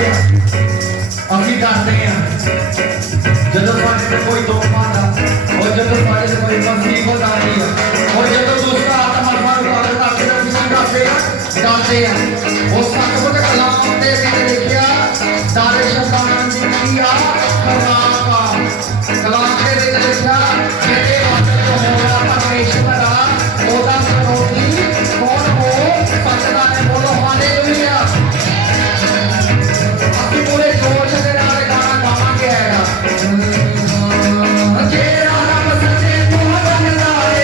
ਅਸੀਂ ਕਰਦੇ ਹਾਂ ਜਦੋਂ ਸਾਡੇ ਤੇ ਕੋਈ ਦੁੱਖ ਆਉਂਦਾ ਔਰ ਜਦੋਂ ਸਾਡੇ ਤੇ ਕੋਈ ਮੁਸੀਬਤ ਆਉਂਦੀ ਹੈ ਔਰ ਜਦੋਂ ਦੂਸਰਾ ਆਤਮਾ ਨੂੰ ਕਾਲ ਕਰਦੇ ਤਾਂ ਅਸੀਂ ਕਰਦੇ ਹਾਂ ਉਹ ਸਤਿਗੁਰ ਦੇ ਕਲਾਮ ਦੇ ਵਿੱਚ ਲਿਖਿਆ ਸਾਰੇ ਸ਼ਬਦਾਂ ਦੀ ਕੀ ਆ ਕਲਾਮ ਦੇ ਵਿੱਚ ਲਿਖਿਆ ਜਿਹੜੇ ਵਾਚਕ ਹੋਣਾ ਪਰਮੇਸ਼ਵਰ ਆ ਉਹਦਾ ਸਰੋਤੀ ਕੌਣ ਹੋ ਸਕਦਾ ਹੈ ਬੋਲੋ ਹਾਲੇਲੂਇਆ ਅਸੀਂ ਪੂਰੇ ਜੋਸ਼ ਦੇ ਨਾਲ ਗਾਣਾ ਗਾਵਾਂਗੇ ਹੈਗਾ ਜੇ ਰੱਬ ਸੱਚੇ ਤੂੰ ਬਣਦਾ ਏ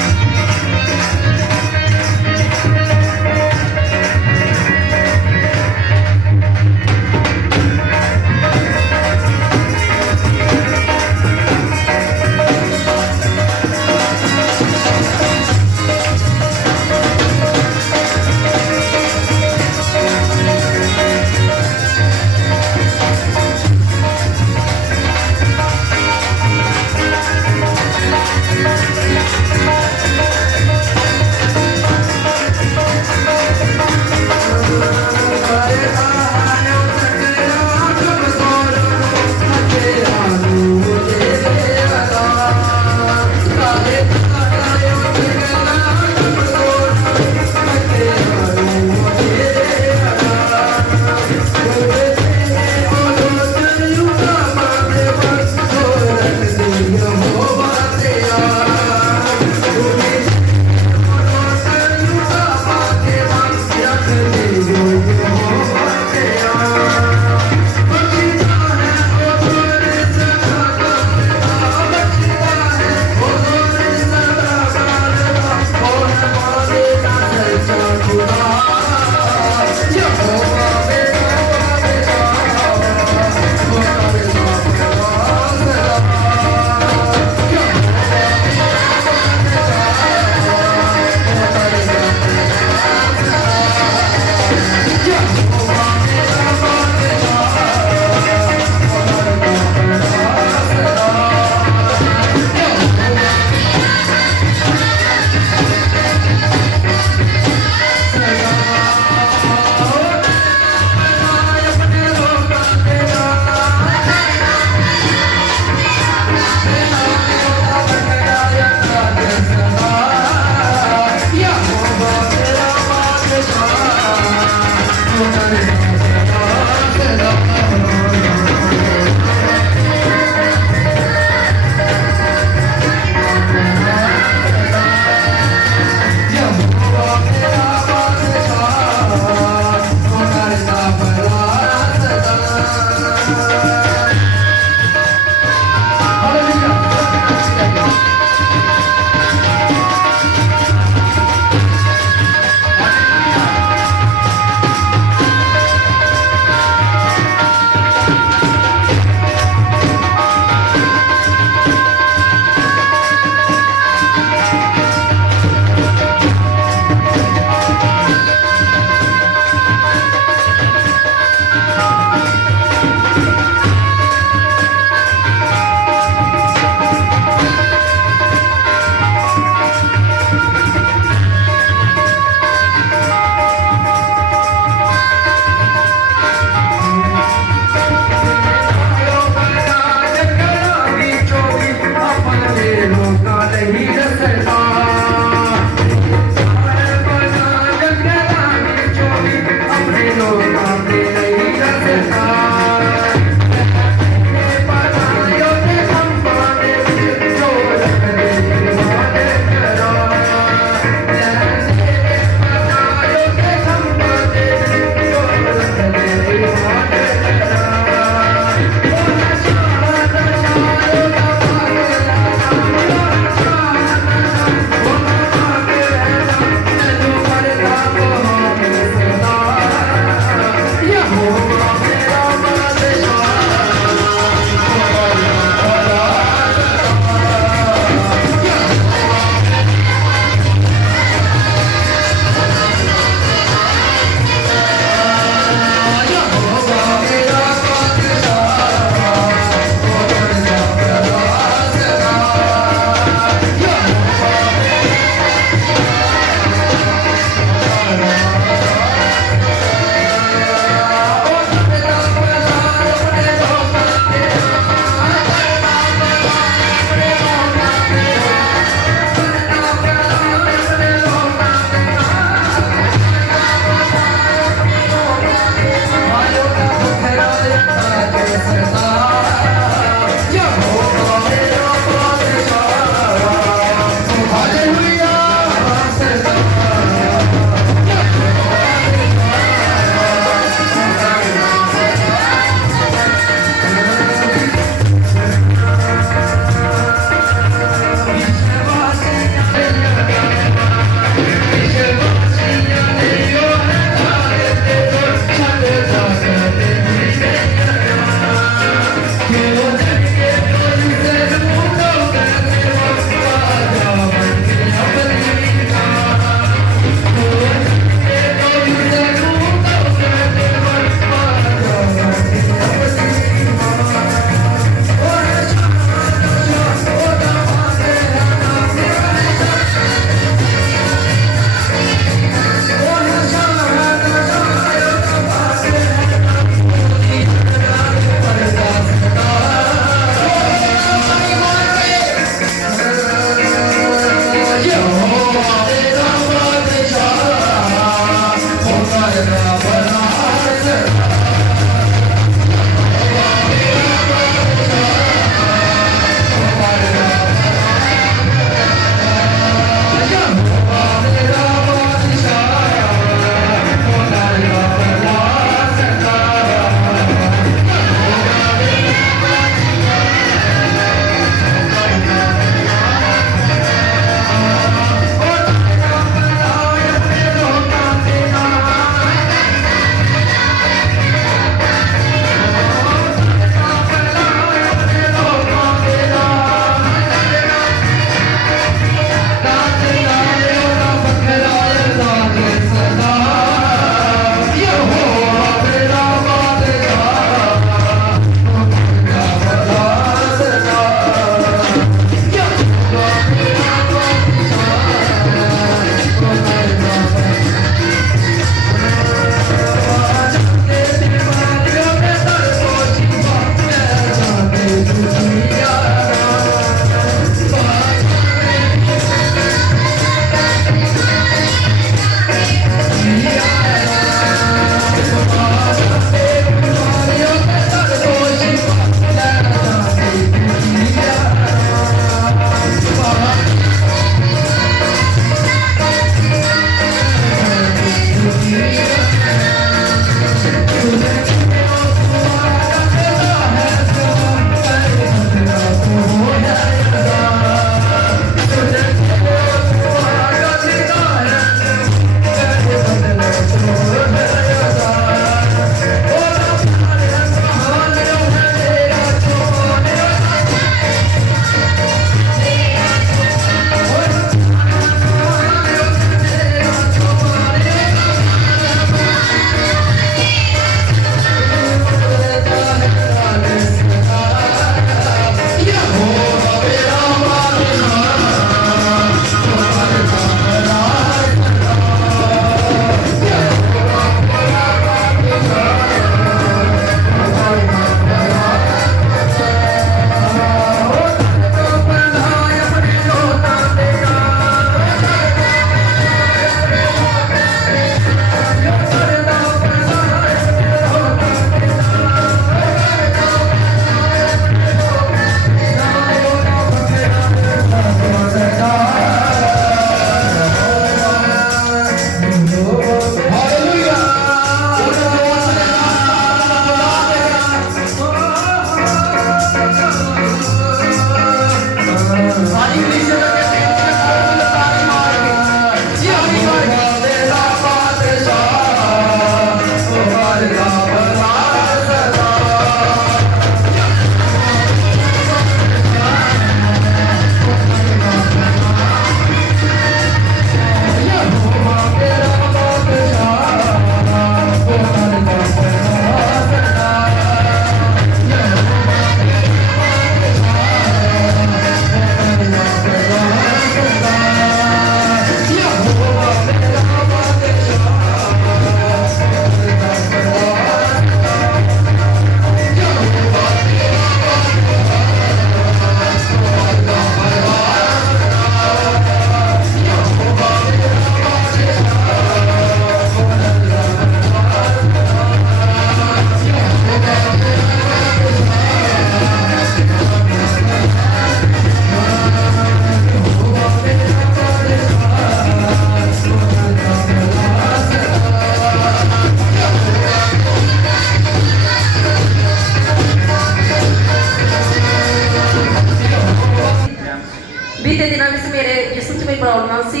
बीते दिनों में मेरे जिसम च कोई प्रॉब्लम सी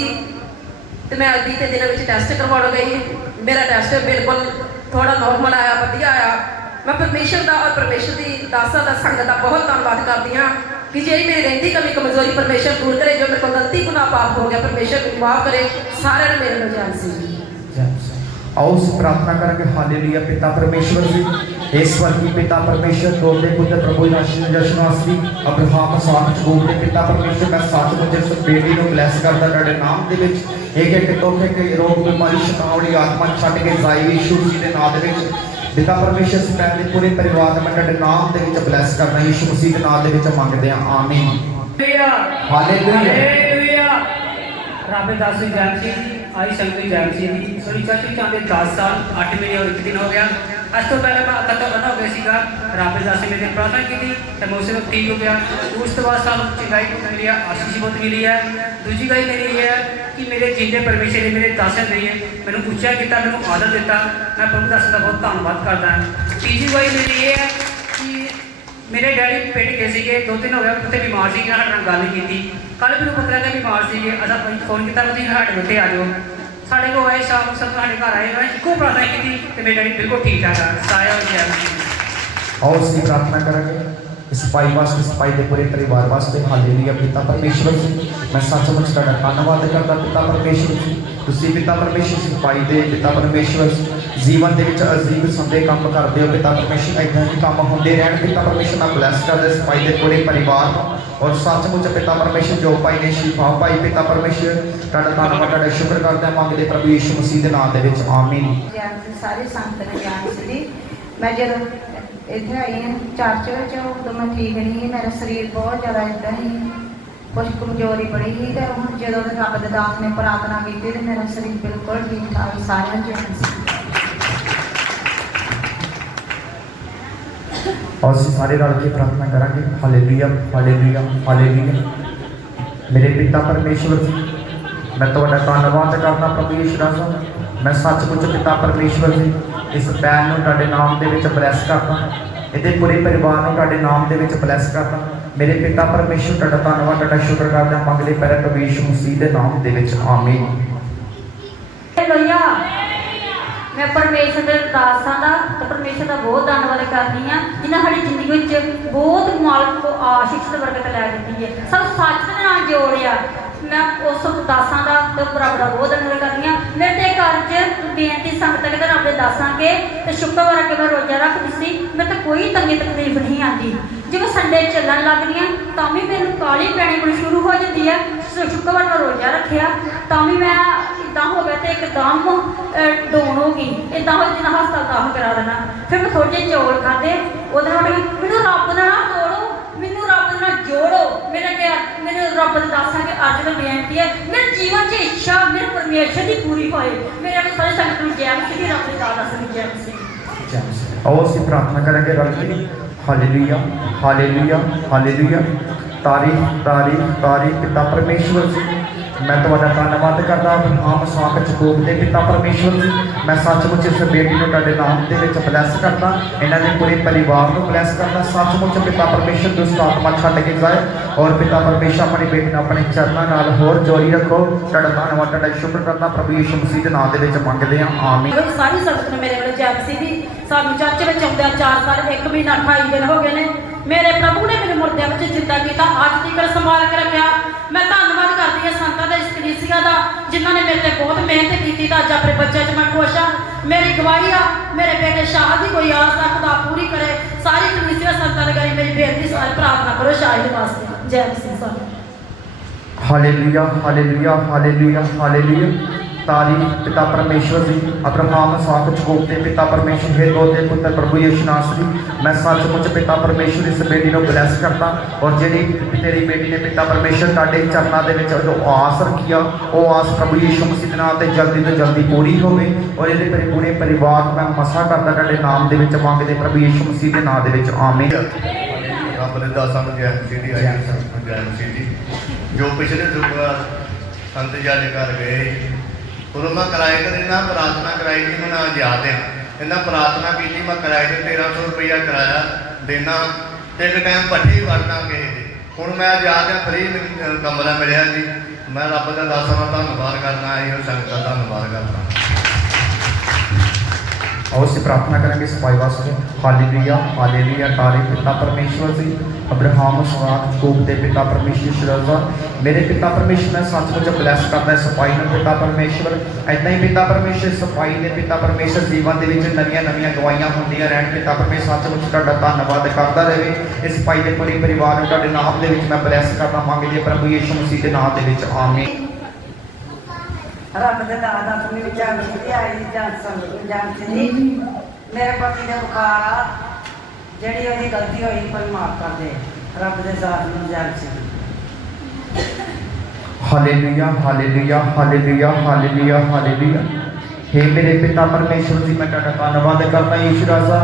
तो मैं बीते दिनों में टेस्ट करवाने गई। मेरा टेस्ट बिल्कुल थोड़ा नॉर्मल आया, वधिया आया। मैं परमेश्वर का और परमेश्वर की दासा का संगत का बहुत धन्यवाद करती हाँ कि जे मेरी रही कमी कमजोरी परमेश्वर दूर करे, जो मेरे को गलती गुनाह पाप हो गया परमेश्वर माफ करे। सारे मेरे नजान सी आओ उस प्रार्थना करेंगे। हालेलुया। पिता परमेश्वर जी, हे स्वर्गीय पिता परमेश्वर, दोते पुत्र प्रभु यशुनासरी अब्राहम साथ गोद के पिता परमेश्वर, मैं सचमुच इस बेटी को ब्लैस करदा तेरे नाम दे विच। एक दुख के रोग बीमारी शतावड़ी आत्मा छड्ड के जाई यीशु मसीह दे नाम दे विच। पिता परमेश्वर सपैन के पूरे परिवार में तेरे नाम दे विच ब्लैस करना यीशु मसीह के नाम दे विच मंगदे हां। आमीन। हालेलुया। राबे दास जैमसी आई संगत जैमसी दी सोनी चाची चांदे 10 साल 8 महीने और 1 दिन हो गया। आज तो पहले मैं तक बना हो गया सीगा। राबे दास ने मेरे प्रार्थना की थी तो मैं उसे ठीक हो गया। उस तो बाद साल गाय मिली है, आशीष बहुत मिली है। दूसरी गाय मेरी ये है कि मेरे जिंदे परमेश्वर ने मेरे दास दी है, मैंने पूछा किया, मैंने आदर दिता, मैं प्रभु दास का बहुत धन्यवाद करता हूँ। तीसरी गाय मेरी ये है कि मेरे डैडी पेट गए थे 2 दिन हो गया, उत्थे बीमार से हमारे गल नहीं की। कल मैंने पता लगा बीमार से असा फोन किया तुम हमारे उत्थे आ जाओ। साढ़े को आए शाम सब हमारे घर आए, मैं एको प्रार्थना की तो मेरे डैडी बिल्कुल ठीक ठाक है। साया और जय और उसकी प्रार्थना करेंगे इस भाई वास्ते, इस भाई के पूरे परिवार वास्ते। हालेलुया। पिता परमेश्वर जी, मैं सचमुच तेरा धन्यवाद करता पिता परमेश्वर जी। तुसीं पिता परमेश्वर इस भाई दे पिता परमेश्वर जीवन के अजीब संदे काम करते हो पिता परमेश्वर, इदां ही काम होंदे रहन पिता परमेश्वर। मैं ब्लैस कर दे इस भाई के पूरे परिवार और सचमुच पिता परमेश्वर जो भाई ने शिफा भाई पिता परमेश्वर तेरा धन्यवाद तेरा शुक्र करते हैं मंगते प्रभु यीशु मसीह के नाम दे विच। आमीन। सारे संगत ने जान सी मैं जो इतने आई हाँ चर्च तो मैं ठीक नहीं, मेरा शरीर बहुत ज़्यादा इदा ही कुछ कमजोरी बड़ी ही। तो हम जो रब के दास ने प्रार्थना की तो मेरा शरीर बिल्कुल ठीक ठाक सारे जान और ਅਸੀਂ ਸਾਰੇ रल के प्रार्थना करेंगे। हालेलुया हालेलुया हालेलुया। मेरे पिता परमेश्वर जी, मैं तुहाडा धन्नवाद करना प्रभु यीशु मसीह। मैं सचमुच पिता परमेश्वर जी इस पैन को तुहाडे नाम दे विच ब्लैस करदा, इहदे पूरे परिवार को तुहाडे नाम दे विच ब्लैस करदा। मेरे पिता परमेश्वर तुहाडा धन्नवाद तुहाडा शुक्र करदा मंगदे पैरे प्रभु यीशु मसीह दे नाम दे विच। आमीन। हालेलुया। मैं परमेश्वर के दासां दा तो परमेश्वर का बहुत धन्नवाद करती हाँ जिन्हें साड़ी जिंदगी में बहुत मालक को आशीष बरकत लै दी है, सब सच के नाल जोड़िया। मैं उस दासां दा तो रब का बहुत धन्नवाद करती हाँ। मेरे घर च बेनती संगत के रब के दासां के तो शुक्रवार के मैं रोजा रखती सी, मैं तो कोई तंगी तकलीफ नहीं आती। जो मैं संडे चलन लगनी तो भी मैंने काली पैनी बड़ी शुरू हो जाती है। शुक्रवार मैं रोजा रखा तो भी मैं इदा हो गया तो एकदम डाउन हो गई, इदा हो जिन्हें हस्पताल दाखिल करा देना। फिर मैं थोड़े जे चौल खाते वो मैनू रब ना तोड़ो, मैनू रब ना जोड़ो। मेरे रब के दासा के अज में बेनती है मेरे जीवन की इच्छा मेरे परमेश्वर की पूरी होए। मेरे सारे संगत में जय मसीह रब के दास में जय मसीह। और ਅਸੀਂ प्रार्थना करेंगे रल के। हालेलुया हालेलुया हालेलुया। तारीफ तारीफ तारीफ पिता परमेश्वर जी, मैं तुहाडा धन्नवाद करदा आम साख चकोब दे पिता परमेश्वर जी। मैं सचमुच इस बेटी को तुहाडे नाम दे विच ब्लैस करदा, इन्हां दे पूरे परिवार को ब्लैस करदा। सचमुच पिता परमेश्वर दुष्ट आत्मा छड्ड के जाए और पिता परमेश्वर अपनी बेटी को अपने चरणों नाल होर जोड़ी रखो। तुहाडा धन्नवाद तुहाडा शुक्र करदा प्रभु यीशु मसीह के नाम दे विच मंगदे हां। आमीन। सारी संगत ने मेरे को जैमसी भी सानू चर्च में आउंदे 4 साल 1 महीना 28 दिन हो गए ने। मेरे प्रभु ने मेरे मुर्दियां में जिंदा किया, अज तक संभाल के रखा। मैं धन्नवाद करती हाँ संतां दा इस कलीसिया का जिन्होंने मेरे से बहुत मेहनत की। अज अपने बच्चे च मैं खुश हाँ। मेरी गवाही आ मेरे बेटे शाह की कोई आस ना खुदा पूरी करे। सारी कलीसिया संतां ने करी मेरी बेनती सारी प्रार्थना करो शाही वास्ते। जय मसीह। हालेलुया हालेलुया हालेलुया हालेलुया। तारीफ पिता परमेश्वर जी अब्राहम साख चकोब के पिता परमेश्वर हे दोते पुत्र प्रभु यीशु नासरी। मैं सचमुच पिता परमेश्वर इस बेटी को ब्लैस करता और जी तेरी बेटी ने पिता परमेश्वर तुहाडे चरणों के जो आस रखी आ वो आस प्रभु यीशु मसीह के नाम से जल्दी तो जल्दी पूरी हो गई और ये पूरे परिवार मैं मसा करता तुहाडे नाम के मंगते प्रभु यीशु मसीह के नाम के। आमीन। रब दे दासां नूं जय मसीह दी आई जय मसीह जी। जो पिछले शुक्रवार संत जी दे घर गए उदों मैं किराए तो इन्ना प्रार्थना कराई थी, मैं आज याद है इन्ना प्रार्थना की थी। मैं किराए से 1300 रुपया किराया देना, एक टाइम भट्ठे ही वड़ना किसी ਹੁਣ ਮੈਂ ਆਜ਼ਾਦ ਹਾਂ, ਫਰੀ ਮੈਨੂੰ ਕਮਰਾ ਮਿਲਿਆ ਜੀ। ਮੈਂ ਰੱਬ ਦਾ ਦਾਸਾਂ ਦਾ ਧੰਨਵਾਦ ਕਰਨਾ, ਇਹੋ ਸੰਗਤ ਦਾ ਧੰਨਵਾਦ ਕਰਨਾ। और उससे प्रार्थना करेंगे सफाई वास्ते। Hallelujah hallelujah. तारे पिता परमेश्वर जी, अब्राहम इसहाक याकूब के पिता परमेश्वर शरजा, मेरे पिता परमेश्वर मैं सचमुच ब्लैस करता है सफाई में पिता परमेश्वर। ऐदा ही पिता परमेश्वर सफाई के पिता परमेश्वर जीवन के नवीं नवीं गवाइयां होंदियां रहन पिता परमेश्वर। सचमुच तुहाडा धन्नवाद करता रहे। इस सफाई के पूरे परिवार में तुहाडे नाम के मैं ब्लैस करना मांगदी प्रभु यीशु मसीह के नाम के आमीन। ਰੱਬ ਦੇ ਦਾਸ ਆਪਣੀ ਜਾਨ ਸੀ ਆਈ ਜਾਨ ਸੀ ਮੇਰੇ ਪਤੀ ਦਾ ਬੁਖਾਰ ਆ, ਜਿਹੜੀ ਉਹਦੀ ਗਲਤੀ ਹੋਈ ਕੋਈ ਮਾਫ ਕਰ ਦੇ। ਰੱਬ ਦੇ ਦਾਸ ਨੂੰ ਜਾਨ ਸੀ। हालेलुया हालेलुया हालेलुया हालेलुया हालेलुया। हे मेरे पिता परमेश्वर जी, मैं तुहाडा धन्नवाद करदा यीशु राजा।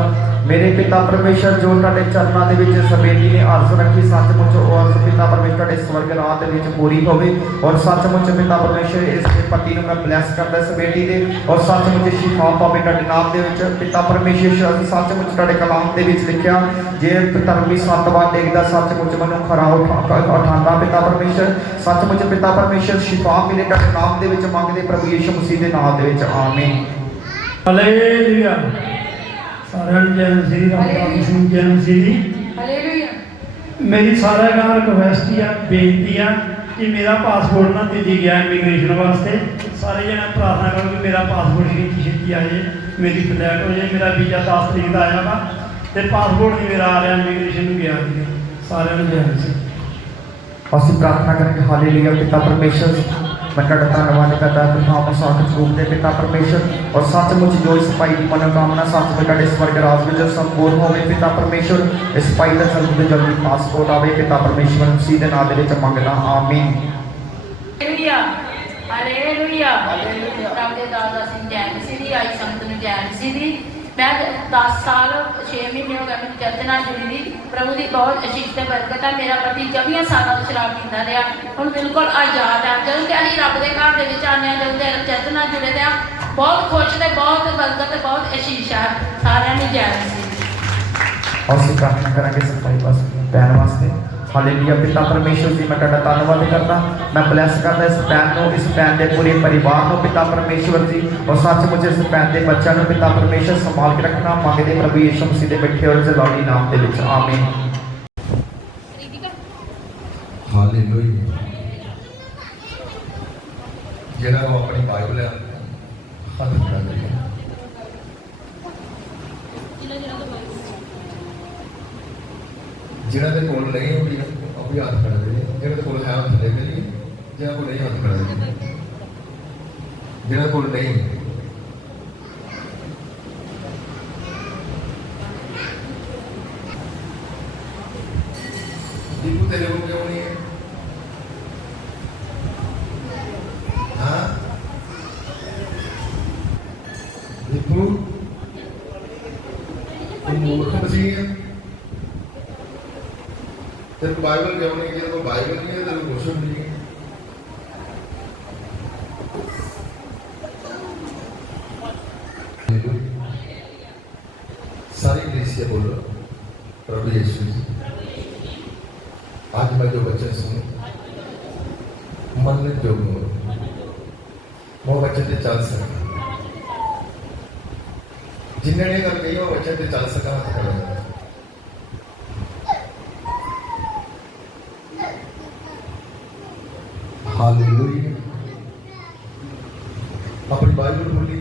मेरे पिता परमेश्वर जो तुहाडे चरणों के विच सवेली ने अर्ज रखी, सचमुच वो अर्ज पिता परमेश्वर तुहाडे स्वर्ग रात के विच पूरी होवे। और सचमुच पिता परमेश्वर इसके पति नूं मैं ब्लैस करदा सवेली दे, और सचमुच शिफा पावे तुहाडे नाम दे विच पिता परमेश्वर। सचमुच तुहाडे कलाम दे विच लिखिया, जे पिता परमेश्वर 7 बार देखदा सचमुच मनु खरा उठांदा पिता परमेश्वर। सचमुच पिता परमेश्वर शिफा मिले तुहाडे नाम दे विच मंगदे प्रभु यीशु मसीह दे नाम दे विच आमीन। हालेलुया। सारे जय मसीह राम विष्णु जय मसीह। ਹਾਲੇਲੂਇਆ। मेरी सारे गाल रिक्वेस्ट है, बेनती है कि मेरा पासपोर्ट ना दिल्ली गया इमीग्रेशन वास्ते। सारे जने प्रार्थना करो कि मेरा पासपोर्ट छेती छेती आ जाए, मेरी फ्लैट हो जाए। मेरा वीजा 10 तरीक का आया वा, तो पासपोर्ट नहीं मेरा आ रहा, इमीग्रेशन गया जी। सारे जय मसीह। ਅਸੀਂ प्रार्थना करेंगे। हालेलुया पिता परमेश्वर, मैं तुहाडा धन्नवाद करदा अब्राहम इसहाक याकूब के पिता परमेश्वर। और सचमुच जो इस सफाई की मनोकामना सचमुच तुहाडे स्वर्ग राज में संपूर्ण होवे पिता परमेश्वर। इस सफाई का जल्दी तो जल्दी पासपोर्ट आवे पिता परमेश्वर, मसीह के नाम दे मंगदा आमीन। Hallelujah hallelujah. ਰੱਬ ਦੇ ਦਾਸ ਦਾ ਸਿੰਘ ਜੈ ਮਸੀਹ ਦੀ ਆਈ ਸੰਗਤ ਨੂੰ ਜੈ ਮਸੀਹ ਦੀ। मैं 10 साल 6 महीने हो गए मैं चर्च नाल जुड़ी दी। प्रभु की बहुत अशीष ते बरकत है। मेरा पति 24 सालों तो शराब पींदा रहा, हुण बिल्कुल आजाद है। जदों ते असीं रब दे घर दे विच आने जदों ते चर्च नाल जुड़े दे बहुत खुश ते बहुत बरकत ते बहुत अशीष है। सारिਆਂ ਨੂੰ जय मसीह। और ਅਸੀਂ प्रार्थना करेंगे सफाई वास्ते पैन वास्ते। हालेलुया पिता परमेश्वर जी, मैं तुहाडा धन्नवाद करदा, मैं ब्लैस करदा इस पैन नूं, इस पैन के पूरे परिवार नूं पिता परमेश्वर जी। और सचमुच इस पैन के बच्चों नूं पिता परमेश्वर संभाल के रखना मांगदे प्रभु यीशु मसीह के मिठे और जलाली नाम दे विच आमीन। हालेलुया। जिन्हां नूं अपनी बाइबल हथ कर दी, जिन्हां दे कोल नहीं होगी ਉਹ ਵੀ ਹੱਥ ਖੜਾ ਦੇ, ਜਿਹਨਾਂ ਦੇ ਕੋਲ ਹੈ ਹੱਥ ਦੇ ਦੇ, ਜਿਹਨਾਂ ਕੋਲ ਨਹੀਂ ਹੱਥ ਖੜਾ ਦੇ, ਜਿਹਨਾਂ ਕੋਲ ਨਹੀਂ। दीपू तेरे को क्यों नहीं है? हाँ दीपू तुम मूर्ख मसीह है, तेरे को बाइबल क्यों नहीं? तेरे को बाइबल नहीं है, तेरे को कुछ नहीं है। सारी कलीसिया बोलो प्रभु यीशु जी, आज मैं जो बच्चे सुनूं मन में जो वो बच्चे ते चल सके, जिन्हें ने कर कही वो बच्चे ते चल सका हाथ खड़ा। हालेलुया। अपनी बाइबल बोली,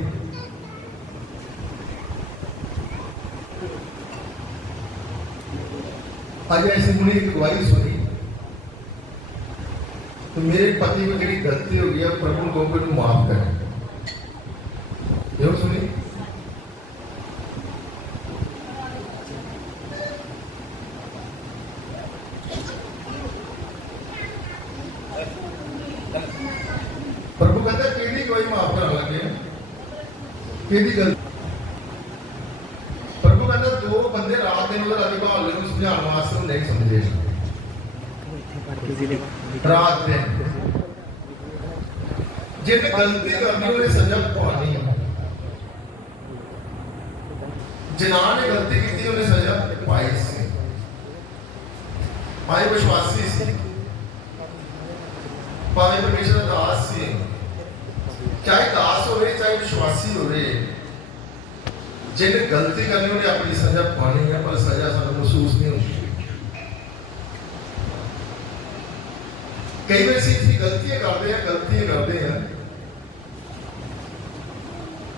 आज ऐसे मुझे एक गवाही सुनी, तो मेरे पति को जी गलती हो गई, प्रभु को भी माफ करें। सुनी प्रभु कहता है केड़ी कोई माफ कर लगे, केड़ी गलती। प्रभु कहता दो बंदे रात दिन उधर अधिकार ले समझाने वास्ते नहीं समझे, रात दिन जिन्हें गलती करनी उन्हें सजा पानी, जिन्होंने ने गलती की उन्हें सजा पाई सी। आई विश्वासी सी, ਭਾਵੇਂ ਪਰਮੇਸ਼ਰ ਦਾ ਦਾਸ ਸੀ, ਚਾਹੇ ਦਾਸ ਹੋਵੇ ਚਾਹੇ ਵਿਸ਼ਵਾਸੀ ਹੋਵੇ, ਜਿਹਨੇ ਗਲਤੀ ਕਰਨੀ ਉਹਨੇ ਆਪਣੀ ਸਜ਼ਾ ਪਾਣੀ ਹੈ, ਪਰ ਸਜ਼ਾ ਸਾਨੂੰ ਮਹਿਸੂਸ ਨਹੀਂ ਹੁੰਦੀ। ਕਈ ਵਾਰ ਅਸੀਂ ਗਲਤੀਆਂ ਕਰਦੇ ਹਾਂ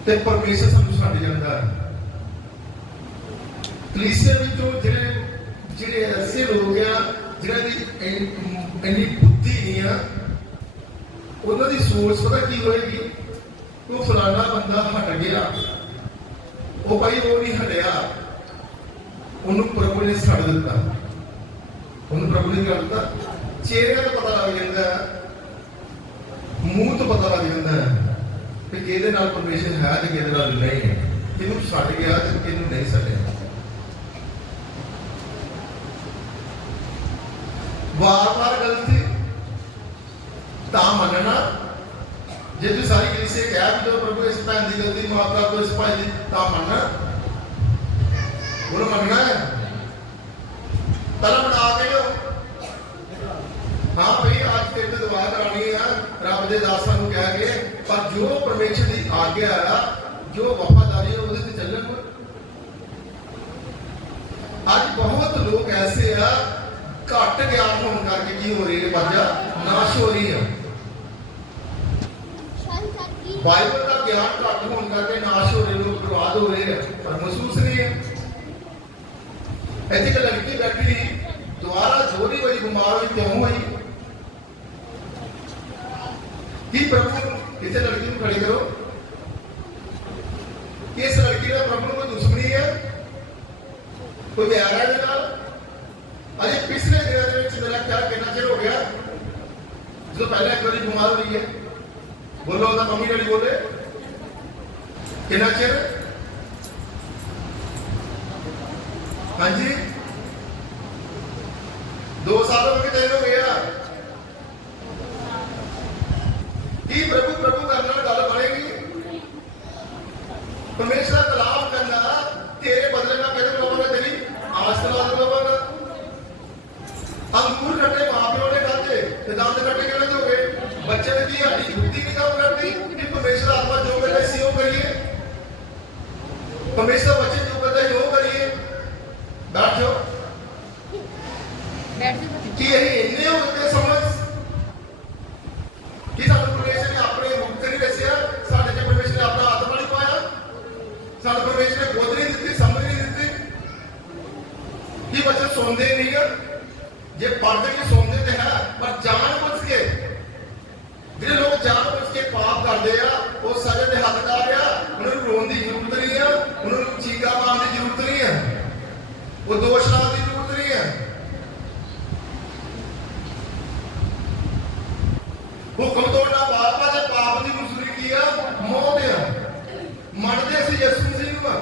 ਤੇ ਪਰਮੇਸ਼ਰ ਸਾਨੂੰ ਛੱਡ ਜਾਂਦਾ ਹੈ। ਕਲੀਸਿਆ ਵਿੱਚੋਂ ਜਿਹੜੇ ਐਸੇ ਲੋਕ ਆ ਜਿਹਨਾਂ ਦੀ ਇੰਨੀ ਬੁੱਧੀ ਨਹੀਂ ਆ, ਉਹਨਾਂ ਦੀ ਸੋਚ ਪਤਾ ਕੀ ਹੋਏਗੀ, ਉਹ ਫਲਾਣਾ ਬੰਦਾ ਹਟ ਗਿਆ, ਉਹ ਭਾਈ ਉਹ ਨਹੀਂ ਹਟਿਆ, ਉਹਨੂੰ ਪ੍ਰਭੂ ਨੇ ਛੱਡ ਦਿੱਤਾ, ਉਹਨੂੰ ਪ੍ਰਭੂ ਨੇ ਕਰ ਦਿੱਤਾ। ਚਿਹਰੇ ਤੋਂ ਪਤਾ ਲੱਗ ਜਾਂਦਾ, ਮੂੰਹ ਤੋਂ ਪਤਾ ਲੱਗ ਜਾਂਦਾ ਕਿ ਕਿਹਦੇ ਨਾਲ ਪਰਮੇਸ਼ਰ ਹੈ ਤੇ ਕਿਹਦੇ ਨਾਲ ਨਹੀਂ ਹੈ, ਕਿਹਨੂੰ ਛੱਡ ਗਿਆ ਤੇ ਕਿਹਨੂੰ ਨਹੀਂ ਛੱਡਿਆ। ਵਾਰ-ਵਾਰ ਗਲਤੀ ਤਾਂ ਮੰਨਣਾ, ਜੇ ਤੂੰ ਸਾਰੀ ਕਲੀਸਿਆ ਕਹਿਆ ਵੀ ਜੋ ਪ੍ਰਭੂ ਇਸ ਭੈਣ ਦੀ ਗਲਤੀ ਮਾਫ ਕਰ ਦੋ, ਇਸ ਭਾਈ ਦੀ, ਤਾਂ ਮੰਨਣਾ, ਉਹਨੂੰ ਮੰਨਣਾ ਹੈ। ਤਲਬ ਬਣਾ ਕੇ ਲੋ, ਹਾਂ ਭਈ ਅੱਜ ਤੇਰੇ ਤੇ ਦੁਆ ਕਰਾਉਣੀ ਆ ਰੱਬ ਦੇ ਦਾਸਾਂ ਨੂੰ ਕਹਿ ਕੇ, ਪਰ ਜੋ ਪਰਮੇਸ਼ਰ ਦੀ ਆਗਿਆ ਆ, ਜੋ ਵਫਾਦਾਰੀ ਉਹਦੇ ਤੇ ਚੱਲਣ। ਅੱਜ ਬਹੁਤ ਲੋਕ ਐਸੇ ਆ, ਘੱਟ ਗਿਆਨ ਹੋਣ ਕਰਕੇ ਕੀ ਹੋ ਰਹੀ ਹੈ, ਵਜ੍ਹਾ ਨਾਸ਼ ਹੋ ਰਹੀ ਹੈ। ਬਾਈਬਲ ਦਾ ਗਿਆਨ ਘੱਟ ਹੋਣ ਕਰਕੇ ਨਾਸ਼ ਹੋ ਰਹੇ, ਲੋਕ ਬਰਬਾਦ ਹੋ ਰਹੇ ਆ, ਪਰ ਮਹਿਸੂਸ ਨਹੀਂ ਹੈ। ਇੱਥੇ ਇੱਕ ਲੜਕੀ ਬੈਠੀ ਦੁਆਰਾ ਜੋਰੀ ਬੜੀ ਬਿਮਾਰ ਹੋਈ, ਕਿਉਂ ਹੋਈ? ਕੀ ਪ੍ਰਭੂ ਕਿਸੇ ਲੜਕੀ ਨੂੰ ਖੜੀ ਕਰੋ, ਕਿ ਇਸ ਲੜਕੀ ਦਾ ਪ੍ਰਭੂ ਨੂੰ ਕੋਈ ਦੁਸ਼ਮਣੀ ਹੈ, ਕੋਈ ਪਿਆਰ ਹੈ ਇਹਦੇ ਨਾਲ? ਅਜੇ ਪਿਛਲੇ ਦਿਨਾਂ ਦੇ ਵਿੱਚ ਮੇਰਾ ਖਿਆਲ ਕਿੰਨਾ ਚਿਰ ਹੋ ਗਿਆ ਜਦੋਂ ਪਹਿਲਾਂ ਇੱਕ ਵਾਰੀ ਬਿਮਾਰ ਹੋਈ ਹੈ, ਬੋਲੋ ਉਹਦਾ ਮੰਮੀ ਡੈਡੀ ਬੋਲੇ, ਕਿੰਨਾ ਚਿਰ? ਹਾਂਜੀ 2 ਸਾਲ ਹੋ ਗਏ, 3 ਹੋ ਗਿਆ। ਕੀ ਪ੍ਰਭੂ ਪ੍ਰਭੂ ਕਰਨ ਨਾਲ ਗੱਲ ਬਣੇਗੀ? ਪਰਮੇਸ਼ਰ ਦਾ ਕਲਾਮ ਕਰਨਾ, ਤੇਰੇ ਬਦਲੇ ਮੈਂ ਕਹਿੰਦਾ ਲਵਾਂਗਾ, ਤੇਰੀ ਆਸ ਲਾ ਲਵਾਂਗਾ। ਅੰਗੂਰ ਕੱਟੇ ਮਾਂ ਪਿਓ ਨੇ ਖਾਧੇ ਤੇ ਦੰਦ ਕੱਟੇ ਕਿਵੇਂ ਹੋ ਗਏ? ਬੱਚੇ ਦੀ ਹੱਡੀ ਬੁੱਧੀ ਨਹੀਂ ਕੰਮ ਕਰਦੀ ਕਿ ਪਰਮੇਸ਼ਰ ਆਤਮਾ ਜੋ ਕਹਿੰਦਾ ਸੀ ਉਹ ਕਰੀਏ, ਪਰਮੇਸ਼ਰ ਬੱਚੇ ਜੋ ਕਹਿੰਦਾ ਜੋ ਕਰੀਏ। ਬੈਠ ਜਾਓ, ਕੀ ਇਹ ਇੰਨੇ ਹੋ ਗਏ ਸਮਝ ਕਿ ਸਾਨੂੰ ਪਰਮੇਸ਼ਰ ਨੇ ਆਪਣੇ ਮੁਕਤ ਨਹੀਂ ਦੱਸਿਆ, ਸਾਡੇ ਚ ਪਰਮੇਸ਼ਰ ਨੇ ਆਪਣਾ ਆਤਮਾ ਨਹੀਂ ਪਾਇਆ, ਸਾਨੂੰ ਪਰਮੇਸ਼ਰ ਨੇ ਗੋਦ ਨਹੀਂ ਦਿੱਤੀ, ਸਮਝ ਨਹੀਂ ਦਿੱਤੀ। ਕੀ ਬੱਚੇ ਸੁਣਦੇ ਨਹੀਂ ਆ? ਜੇ ਪੜ੍ਹਦੇ ਕੇ ਸੁਣਦੇ ਤੇ ਹੈ, ਪਰ ਜਾਣ ਬੁੱਝ ਕੇ ਜਿਹੜੇ ਲੋਕ ਜਾਣ ਬੁੱਝ ਕੇ ਪਾਪ ਕਰਦੇ ਆ, ਉਹ ਸਜ਼ਾ ਦੇ ਹੱਕਦਾਰ ਆ। ਉਹਨਾਂ ਨੂੰ ਰੋਣ ਦੀ ਜ਼ਰੂਰਤ ਨਹੀਂ ਆ, ਉਹਨਾਂ ਨੂੰ ਚੀਕਾਂ ਮਾਰਨ ਦੀ ਜ਼ਰੂਰਤ ਨਹੀਂ ਹੈ, ਉਹ ਦੋਸ਼ ਲਾਉਣ ਦੀ ਜ਼ਰੂਰਤ ਨਹੀਂ ਹੈ। ਹੁਕਮ ਤੋੜਨਾ ਪਾਪ ਆ, ਤੇ ਪਾਪ ਦੀ ਮਜ਼ਦੂਰੀ ਕੀ ਆ? ਮੌਤ ਆ। ਮੰਨਦੇ ਅਸੀਂ ਯਿਸੂ ਮਸੀਹ ਨੂੰ,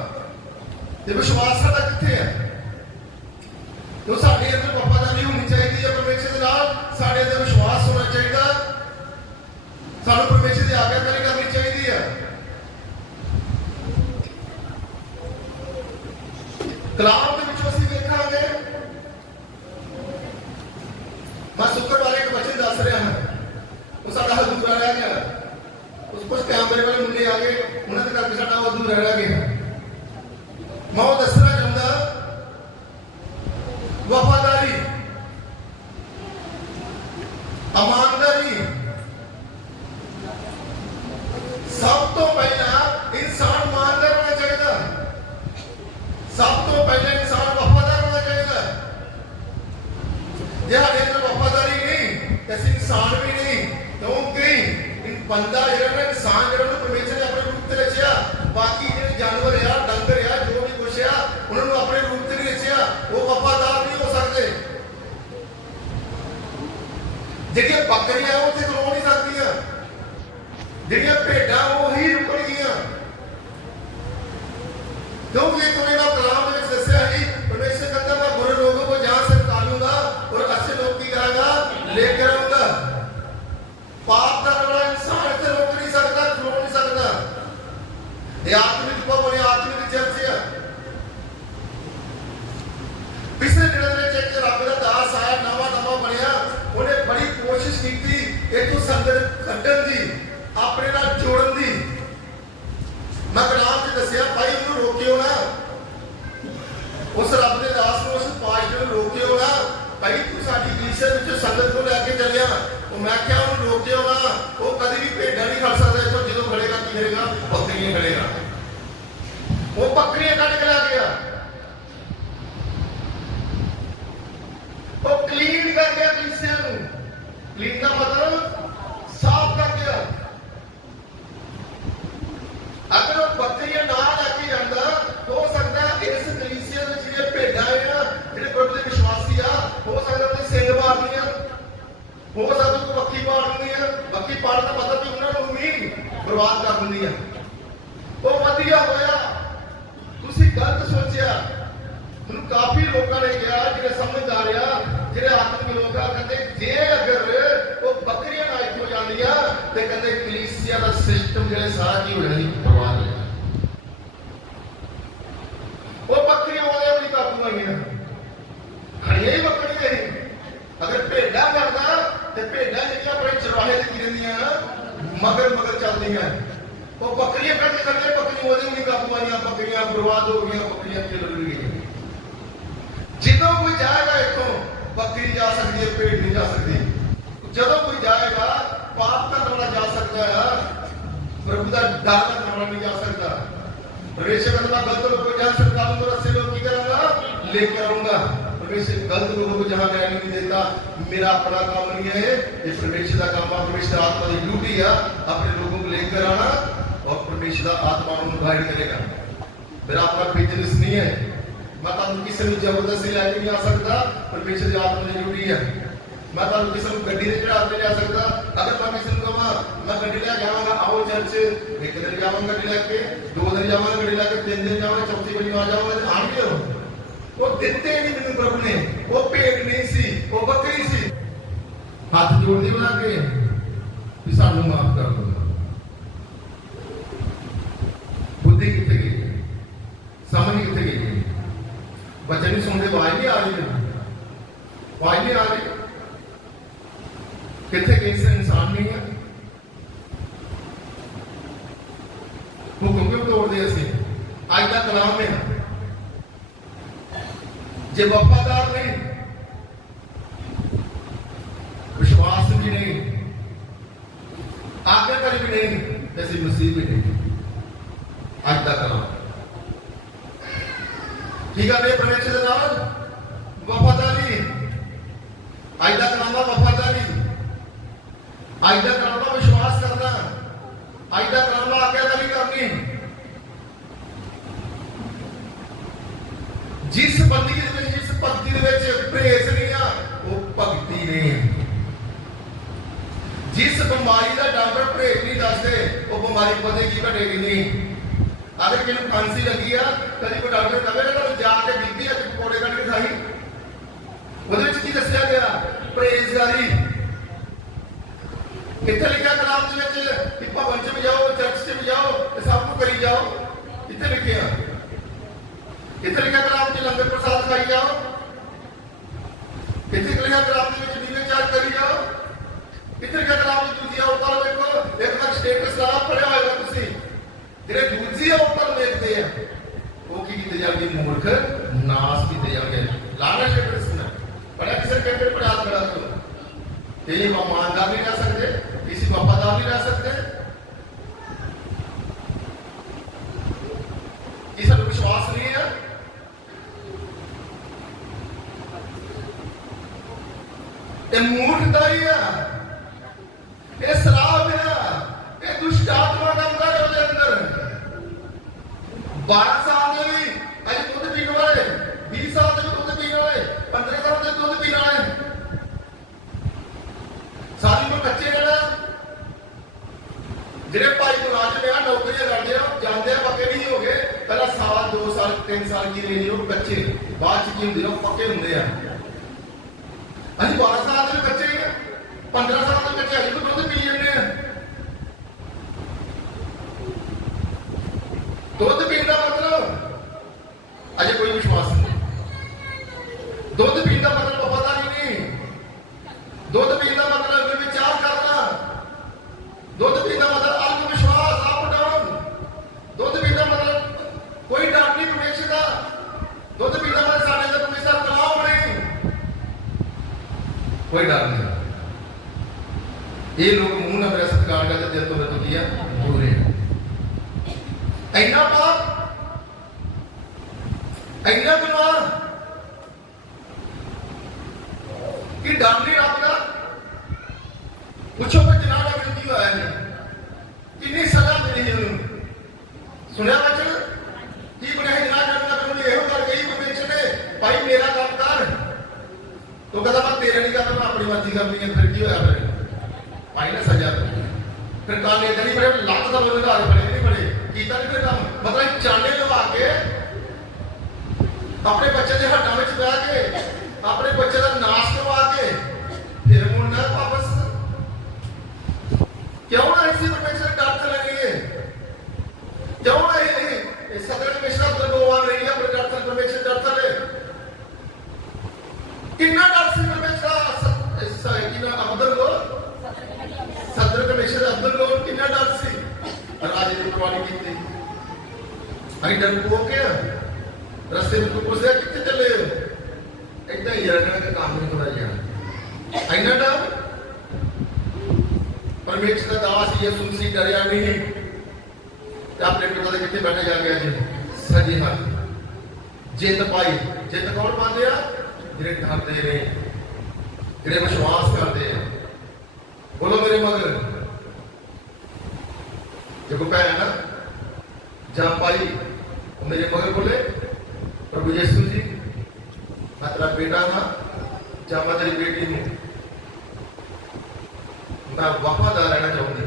ਤੇ ਵਿਸ਼ਵਾਸ ਸਾਡਾ ਕਿੱਥੇ ਹੈ? तो साढ़े अंदर वफादारी होनी चाहिए परमेश्वर के नाल, साढ़े अंदर विश्वास होना चाहिए, सानू परमेश्वर की आज्ञाकारी करनी चाहिए। कलाम के विचों असीं वेखांगे, मैं शुक्रवार एक वचन दस रहा हां, वो साडा अधूरा रह गया, उस कुछ कैमरे वाले मुंडे आ गए, उन्हां दे करके साडा अधूरा रह गया। मैं वो दसना चाहुंदा, वफादारी, ईमानदारी, सब तो पहला इंसान ईमानदार होना चाहिए, सब तो पहले इंसान वफादार होना चाहिए। जे हमारे अंदर वफादारी नहीं, ऐसे इंसान भी नहीं, क्योंकि बंदा जरा इंसान जरा परमेश्वर ने अपने रूप से रचिया, बाकी जो जानवर है, डंगर है, जो भी कुछ है, उन्होंने अपने रूप से नहीं रचिया, वो वफादार नहीं हो सकते। ਜਿਹੜੀਆਂ ਬੱਕਰੀਆਂ ਉਹ ਉੱਥੇ ਖਲੋ ਨਹੀਂ ਸਕਦੀਆਂ, ਜਿਹੜੀਆਂ ਭੇਡਾਂ ਉਹ ਹੀ ਰੁਕਣਗੀਆਂ, क्योंकि तुम्हें ना कलाम में दस्या ही परमेश्वर कहता मैं बुरे लोगों को जहां से निकालूंगा और अच्छे लोग की करेगा लेकर आऊंगा। पाप करने वाला इंसान ऐसे रोक नहीं सकता, खलो नहीं सकता। ये आत्मिक पाप और आत्मिक चर्चा पिछले दिनों में चेक रब दा दास आया, नवा बनया, उन्हें बड़ी कोशिश की, एक तो ਆਪਣੇ ਨਾਲ ਜੋੜਨ ਦੀ। ਮੈਂ ਕਲਾਮ 'ਚ ਦੱਸਿਆ ਭਾਈ ਉਹਨੂੰ ਰੋਕਿਓ ਨਾ, ਉਸ ਰੱਬ ਦੇ ਦਾਸ ਨੂੰ, ਉਸ ਪਾਸਟਰ ਨੂੰ ਰੋਕਿਓ ਨਾ, ਭਾਈ ਤੂੰ ਸਾਡੀ ਕਲੀਸਿਆ ਵਿੱਚ ਸੰਗਤ ਨੂੰ ਲੈ ਕੇ ਚੱਲਿਆ। ਉਹ ਮੈਂ ਕਿਹਾ ਉਹਨੂੰ ਰੋਕਿਓ ਨਾ, ਉਹ ਕਦੀ ਵੀ ਭੇਡਾਂ ਨਹੀਂ ਖੜ ਸਕਦਾ ਇੱਥੋਂ। ਜਦੋਂ ਖੜੇਗਾ ਕੀ ਕਰੇਗਾ? ਬੱਕਰੀਆਂ ਖੜੇਗਾ। ਉਹ ਬੱਕਰੀਆਂ ਕੱਢ ਕੇ ਲੈ ਗਿਆ, ਉਹ ਕਲੀਨ ਕਰ ਗਿਆ ਕਲੀਸਿਆ ਨੂੰ। ਕਲੀਨ ਦਾ ਮਤਲਬ ਸਾਫ਼ ਕਰ ਗਿਆ। अगर वो बकरियां ना लेके जाता, हो सकता है इस कलीसिया में जिहड़े भेडां आ, जिहड़े प्रभु दे विश्वासी आ, हो सकता है सिंग मार दियां, हो सकता है बक्की पाड़ दिंदियां। बक्की पाड़ का मतलब कि उन्होंने भी बर्बाद कर दिंदियां। वो वधिया होया तुसीं गलत सोचिया। मैनूं काफी लोगों ने कहा, जिहड़े समझदार आ, जिहड़े आत्मिक लोग आ, कहंदे जे अगर वो बकरियां ना इत्थों जांदियां ते कहंदे कलीसिया दा सिस्टम जिहड़े सारा की हो जानी बर्बाद हो जाना। वो बकरियां वाले अपनी काबू आईयां, खड़ियां ही बकरियां ही। अगर भेडा करदा ते भेडा जिहड़ियां अपने चरवाहे ते की रहिंदियां मगर मगर चलदियां। वो बकरियां कट के करदे, बकरियां वाले अपनी काबू आईयां, बकरियां बर्बाद हो गईयां, बकरियां खिल गईयां। ਜਦੋਂ कोई जाएगा इत्थों बकरी जा सकती है, भेड़ नहीं जा सकती। ਜਦੋਂ कोई जाएगा पाप करने वाला जा सकता है, प्रभु का डर करने वाला नहीं जा सकता। परमेश्वर कहता गलत लोगों को जहाँ सरकार को रस्ते लोग की करूंगा लेकर आऊंगा। परमेश्वर गलत लोगों को जहाँ न्याय नहीं देता। मेरा अपना काम नहीं है, ये परमेश्वर का काम है। परमेश्वर आत्मा की ड्यूटी है अपने लोगों को लेकर आना, और परमेश्वर आत्मा उनको गाइड करेगा। मेरा अपना बिजनेस नहीं है, मैं तुम किसी को जबरदस्ती लैके नहीं आ सकता। परमेश्वर की आत्मा की ड्यूटी है। मैं तुम किसी को गड्डी से चढ़ा के नहीं आ सकता। अगर मैं किसी को कहा मैं गड्डी लेके आवांगा, आओ चर्च, एक दिन जावांगा गड्डी लेके, 2 दिन जावांगा गड्डी लेके, 3 दिन जावांगा, चौथी बड़ी आ जाऊंगा, आएंगे वो दिते नहीं मैंने प्रभु ने। वो भेड़ नहीं सी, वो बकरी सी। हाथ जोड़ दी बना के कि सानू माफ कर दो। बुद्धि कितने गई, समझ कितने गई? बच्चे नहीं सुनते, आवाज नहीं आ रही, आवाज नहीं आ रही। कितने गई से इंसान नहीं है, हुक्म क्यों तोड़ते असीं? अज का कलाम है, जे वफादार नहीं, विश्वास भी नहीं, आज्ञाकारी भी नहीं, ऐसी मसीह भी नहीं। अज का कलाम ठीक है। मेरे परमेश्वर के नाल वफादारी, अज का कलाम वफादारी, अज का कलाम विश्वास करना, अज का कलाम आज्ञाकारी करनी। जिस बंदगी जिस भक्ति परहेज नहीं आ, वो भक्ति नहीं। जिस बीमारी का डॉक्टर परहेज नहीं दसते, वो बीमारी बढ़ेगी घटेगी नहीं। अगर किसी खांसी लगी है, कभी कोई डॉक्टर कहे जाके बीबी अज पकौड़े कट के खाई, वो की दसिया गया परहेजगारी। कितने लिखा कलाम कि भवन च भी जाओ, चर्च च भी जाओ, सब कुछ करी जाओ, कितने लिखे? कितने लिखा कलाम लंगर प्रसाद खाई जाओ, कितने लिखा कलाम दीवे चार्ज करी जाओ, कितने लिखा कलाम दूजी औरतों देखो। एक बार स्टेटस ला पढ़िया होगा तुसी, जिहड़े दूजी औरतों देखते हैं वो की कीते जाएंगे, मूर्ख नाश कीते जाएंगे। लाना स्टेटस ना पढ़िया किसी कहते पढ़ा खड़ा करो, ये ईमानदार नहीं रह सकते, किसी वफादार नहीं रह सकते। किसी को विश्वास नहीं है, ये मूर्खता ही है, ये शराब है, ये दुष्ट आत्मा का अंदर है। उसके अंदर 12 साल में भी अज दूध पीने वाले, 20 साल में दूध पीने वाले, 15 साल में दूध पीने वाले, सारी उम्र बच्चे रहना। जिहड़े भाई मुलाजम आ, नौकरियां करते हैं, जाते हैं, पक्के नहीं हो गए। पहला साल 2 साल 3 साल की रेंज हो बच्चे, बाद की होंगे पक्के होंगे। अभी 12 साल के बच्चे, 15 साल के बच्चे अभी तो दूध पी जाते हैं। दूध पीने का मतलब अजय कोई विश्वास नहीं। दूध पीने का मतलब वफादारी नहीं। दूध पीने का मतलब विचार करना। दूध पीने का मतलब लोग मुंह ना मेरा सत्कार करते दिल तो मैं किया दूर है ऐना पाप ऐना गुनाह कि डर नहीं रब का पूछो कि जनाब का की होया है कितनी सजा मिली है उन्होंने सुनिया बच्चन की बनाए जनाब का करूँ यह कर गई परमेश्वर ने भाई मेरा काम कर तो कहता मैं तेरे नहीं करता मैं अपनी मर्जी करनी है फिर की होया फिर भाई ने सजा फिर काम ये नहीं पड़े लाख का लोग घर पड़े नहीं पड़े कीता नहीं फिर काम मतलब चाने लगा के अपने बच्चे के हड्डां में बह के अपने बच्चे का नाश करवा के फिर मुड़ना वापस क्यों ना इसी परमेश्वर डर चले गए क्यों ना ये सदर परमेश्वर अब्दुल गोवान रही है पर डर परमेश्वर डर चले कितना डर से परमेश्वर कितना अब्दुल गो सदर परमेश्वर अब्दुल गो कितना डर से राजे की कुर्बानी की थी आई डर को क्या रस्ते में पूछा कितने चले हो एकदम ही रखने का काम नहीं थोड़ा यार ऐना डर परमेश्वर का दावा से ये सुनसी डरिया नहीं अपने पिता के कितने बैठे जा गया जी सजी हाथ जित पाई जित कौन मान लिया जिन्हें डरते रहे जिन्हें विश्वास करते हैं बोलो मेरे मगर देखो क्या है ना जब पाई मेरे मगर बोले प्रभु यीशु जी मैं तेरा बेटा था जब मैं तेरी बेटी हूं मैं वफादार रहना चाहूंगी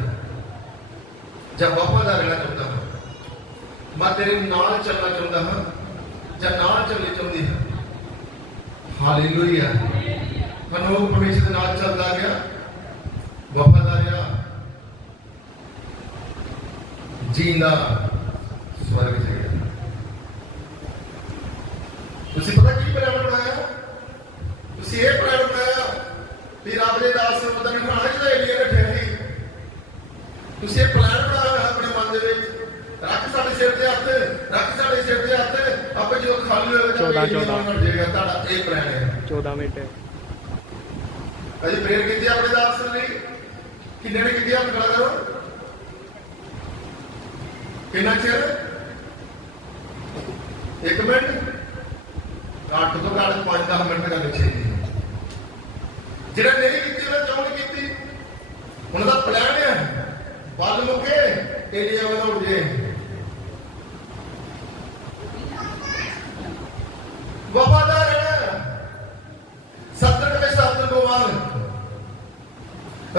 जब वफादार रहना चाहता हूं मैं तेरे नाल चलना चाहता हूं जब नाल चलनी चाहती है हालेलुया मनोग परमेश्वर के नाल चलता गया वफादार रहा जींदा स्वर्ग से गया ਤੁਸੀਂ ਪਤਾ ਕੀ ਪਲਾਨ ਬਣਾਇਆ ਤੁਸੀਂ ਇਹ ਪਲਾਨ ਬਣਾਇਆ ਵੀ ਰੱਬ ਦੇ ਦਾਸ ਨੂੰ ਪਤਾ ਨਹੀਂ ਖਾਣਾ ਜਿਹੜਾ ਏਰੀਆ ਰੱਖਿਆ ਸੀ ਤੁਸੀਂ ਇਹ ਪਲਾਨ ਬਣਾਇਆ ਆਪਣੇ ਮਨ ਦੇ ਵਿੱਚ ਰੱਖ ਸਾਡੇ ਸਿਰ ਤੇ ਹੱਥ ਰੱਖ ਸਾਡੇ ਸਿਰ ਤੇ ਹੱਥ ਆਪੇ ਜਦੋਂ ਖਾਲੀ ਹੋਵੇ 14 ਜੇਗਾ ਤੁਹਾਡਾ ਇਹ ਪਲਾਨ ਹੈ 14 ਮਿੰਟ ਅਜੇ ਪ੍ਰੇਰ ਕੀਤੀ ਆਪਣੇ ਦਾਸ ਲਈ ਕਿੰਨੇ ਨੇ ਕੀਤੀ ਆਪ ਖੜਾ ਕਰੋ ਕਿੰਨਾ ਚਿਰ 1 ਮਿੰਟ घट तो घट 5-10 मिनट का बच्चे जिन्हें नहीं की उन्हें क्यों नहीं की उन्होंने प्लान है बल मुके एरिया वाला उठ जाए वफादार है सत्तर में अब्दुल गोवान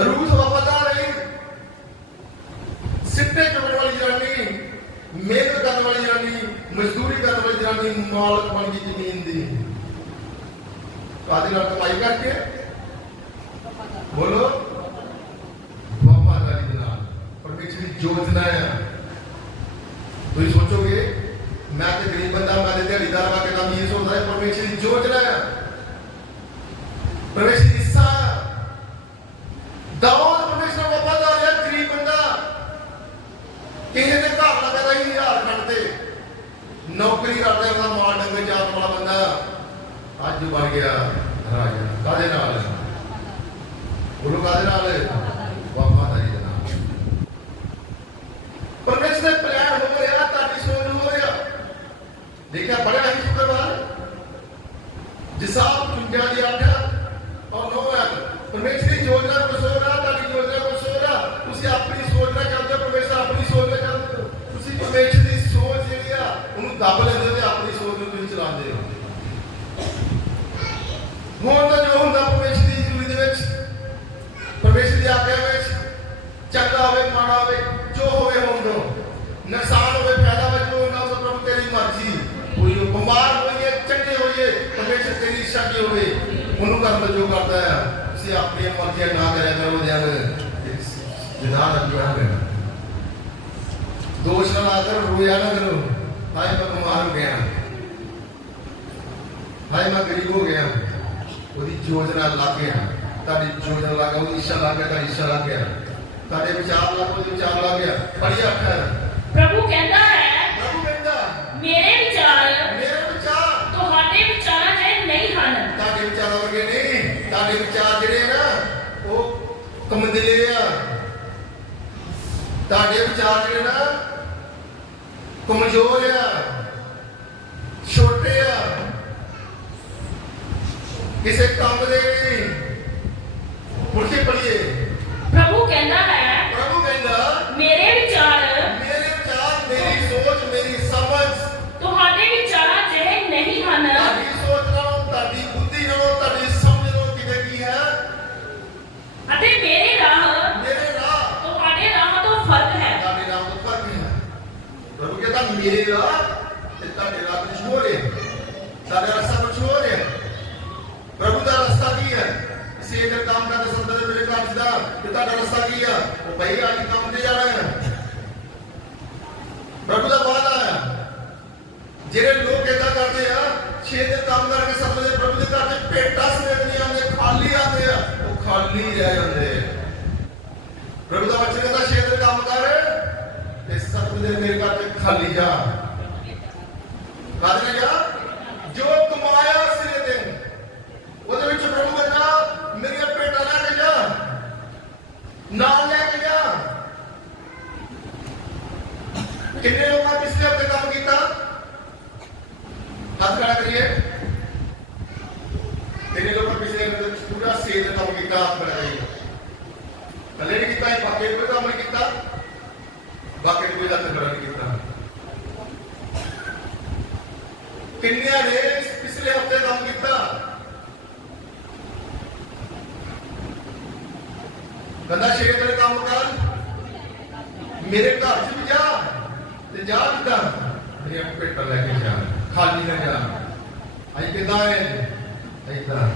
रूस वफादार है सिट्टे चुनने वाली जनानी मेहनत करने वाली जनानी मजदूरी करने वाली जनानी मालक बन गई जमीन दी कादी नाल कमाई करके बोलो वफादारी दे नाल परमेश्वर की योजना है तुम सोचोगे मैं तो गरीब बंदा मैं दिहाड़ीदार वा के काम ये सोचता है परमेश्वर की योजना है परमेश्वर की इच्छा दाऊद परमेश्वर वफादार है गरीब बंदा किसी ने घर लगता ही हार खड़ते नौकरी करते हुए माल डंगर चारण वाला बंदा अज बन गया राजा कादे नाल बोलो कादे नाल वफादारी दे नाल परमेश्वर ने प्लान हो रहा ताकि सोच हो रहा देखा पढ़ा है शुक्रवार जिसाब चुंजा दी आज्ञा और नो है परमेश्वर की योजना को सो रहा ताकि योजना को सो रहा उसे अपनी सोचना चाहते परमेश्वर अपनी सोचना चाहते उसी परमेश्वर की सोच जी आ उन्हें दब लेंदे ते अपनी सोच ਨੂੰ ਤੁਸੀਂ ਚਲਾਉਂਦੇ ਹੋ ਹੁਣ ਤਾਂ ਜੋ ਹੁੰਦਾ परमेश्वर ਦੀ ਜ਼ਿੰਦਗੀ ਦੇ ਵਿੱਚ परमेश्वर ਦੀ ਆਗਿਆ ਵਿੱਚ ਚੰਗਾ ਹੋਵੇ ਮਾੜਾ ਹੋਵੇ ਜੋ ਹੋਵੇ ਹੋਣ ਦੋ ਨੁਕਸਾਨ ਹੋਵੇ ਫਾਇਦਾ ਹੋਵੇ ਜੋ ਹੁੰਦਾ ਉਹ ਪ੍ਰਭੂ ਤੇਰੀ ਮਰਜ਼ੀ ਕੋਈ ਬਿਮਾਰ ਹੋਈਏ ਚੰਗੇ ਹੋਈਏ परमेश्वर ਤੇਰੀ ਇੱਛਾ ਕੀ ਹੋਵੇ ਉਹਨੂੰ ਕਰਨ ਦਾ ਜੋ ਕਰਦਾ ਹੈ ਤੁਸੀਂ ਆਪਣੀ ਮਰਜ਼ੀ ਨਾ ਕਰਿਆ ਕਰੋ ਧਿਆਨ ਜਨਾਬ ਅੱਗੇ ਆ ਗਏ दोष ना आकर रोया ना करो हाय मैं बीमार हो गया हाय मैं गरीब हो गया वो योजना लग गया तारी योजना लग गया वो इच्छा लग गया तारी इच्छा लग गया तारे विचार लग गया विचार लग गया पढ़िए अक्षर प्रभु कहता मेरे विचार ਤੁਹਾਡੇ ਵਿਚਾਰਾਂ ਜਿਹੇ ਨਹੀਂ ਹਨ ਤੁਹਾਡੇ ਵਿਚਾਰਾਂ ਵਰਗੇ ਨਹੀਂ ਤੁਹਾਡੇ ਵਿਚਾਰ ਜਿਹੜੇ ਨਾ ਉਹ ਕਮਜ਼ੋਰ ਆ ਤੁਹਾਡੇ ਵਿਚਾਰ ਜਿਹੜੇ ਨਾ ਕਮਜ਼ੋਰ ਆ, ਛੋਟੇ ਆ, ਕਿਸੇ ਕੰਮ ਦੇ ਨਹੀਂ। ਮੁੜ ਕੇ ਪੜੀਏ। ਪ੍ਰਭੂ ਕਹਿੰਦਾ ਹੈ ਪ੍ਰਭੂ ਕਹਿੰਦਾ ਮੇਰੇ ਵਿਚਾਰ ਮੇਰੀ ਸੋਚ, ਮੇਰੀ ਸਮਝ ਤੁਹਾਡੇ ਵਿਚਾਰਾਂ ਜਿਹੇ ਨਹੀਂ ਹਨ। ਤੁਹਾਡੀ ਸੋਚ ਨਾਲੋਂ, ਤੁਹਾਡੀ ਬੁੱਧੀ ਨਾਲੋਂ, ਤੁਹਾਡੀ ਸਮਝ ਨਾਲੋਂ ਕਿਤੇ ਕੀ ਹੈ, ਅਤੇ ਮੇਰੇ ਰਾਹ ਤੁਹਾਡੇ ਰਾਹ ਤੋਂ ਫਰਕ ਹੈ। ਤੁਹਾਡੇ ਰਾਹ ਤੋਂ ਫਰਕ ਹੈ। ਪ੍ਰਭੂ ਕਹਿੰਦਾ ਮੇਰੇ ਰਾਹ ਤੇ ਤੁਹਾਡੇ ਰਾਹ ਕੁਛ ਹੋਰ ਹੈ, ਤੁਹਾਡਾ ਰਸਤਾ ਕੁਛ ਹੋਰ ਹੈ। ਪ੍ਰਭੂ ਦਾ ਰਸਤਾ ਕੀ ਹੈ? ਅਸੀਂ ਅਗਰ ਕੰਮ ਕਰਦੇ ਸੰਤ ਦੇ ਮੇਰੇ ਘਰ ਦਾ ਤੇ ਤੁਹਾਡਾ ਰਸਤਾ ਕੀ ਆ? ਉਹ ਭਾਈ ਅੱਜ ਕੰਮ ਤੇ ਜਾਣਾ ਹੈ। ਪ੍ਰਭੂ ਦਾ ਵਾਅਦਾ ਹੈ ਜਿਹੜੇ ਲੋਕ ਏਦਾਂ ਕਰਦੇ ਆ, 6 ਦਿਨ ਕੰਮ ਕਰਕੇ ਸੰਤ ਦੇ ਪ੍ਰਭੂ ਦੇ ਘਰ ਚ ਭੇਟਾਂ ਸਮੇਤ ਨਹੀਂ ਆਉਂਦੇ, ਖਾਲੀ ਆਉਂਦੇ ਆ, ਉਹ ਖਾਲੀ ਰਹਿ ਜਾਂਦੇ। ਪ੍ਰਭੂ ਦਾ ਵਚਨ ਕਹਿੰਦਾ 6 ਦਿਨ ਕੰਮ ਕਰ ਤੇ 7 ਦਿਨ ਮੇਰੇ ਘਰ ਚ ਖਾਲੀ ਜਾ। ਕਾਹਦੇ ਜਾ? ਜੋ ਕਮਾਇਆ ਸਿਰੇ ਦਿਨ ਉਹਦੇ ਵਿੱਚ ਪ੍ਰਭੂ ਕਹਿੰਦਾ ਮੇਰੀਆਂ ਭੇਟਾਂ ਲੈ ਕੇ ਜਾ, ਨਾਲ ਲੈ ਕੇ ਜਾ। ਕਿੰਨੇ ਲੋਕਾਂ ਪਿਛਲੇ ਹਫ਼ਤੇ ਕੰਮ ਕੀਤਾ? ਹੱਥ ਖੜਾ ਕਰੀਏ। ਕਿੰਨੇ ਲੋਕਾਂ ਪਿਛਲੇ ਹਫ਼ਤੇ ਪੂਰਾ ਸੇਲ ਕੰਮ ਕੀਤਾ? ਹੱਥ ਖੜਾ ਕਰੀਏ। ਕੱਲੇ ਨਹੀਂ ਕੀਤਾ, ਬਾਕੀ ਕੋਈ ਕੰਮ ਨਹੀਂ ਕੀਤਾ, ਬਾਕੀ ਕੋਈ ਹੱਥ ਖੜਾ ਨਹੀਂ ਕੀਤਾ। ਕਿੰਨਿਆਂ ਨੇ ਪਿਛਲੇ ਹਫ਼ਤੇ ਕੰਮ ਕੀਤਾ? ਕਹਿੰਦਾ 6 ਦਿਨ ਕੰਮ ਕਰ, ਮੇਰੇ ਘਰ ਚ ਵੀ ਜਾ ਤੇ ਜਾ ਕਿੱਦਾਂ? ਮੇਰੀਆਂ ਭੇਟਾਂ ਲੈ ਕੇ ਜਾ, ਖਾਲੀ ਨਾ ਜਾ। ਅਸੀਂ ਕਿੱਦਾਂ ਹੈ? ਏਦਾਂ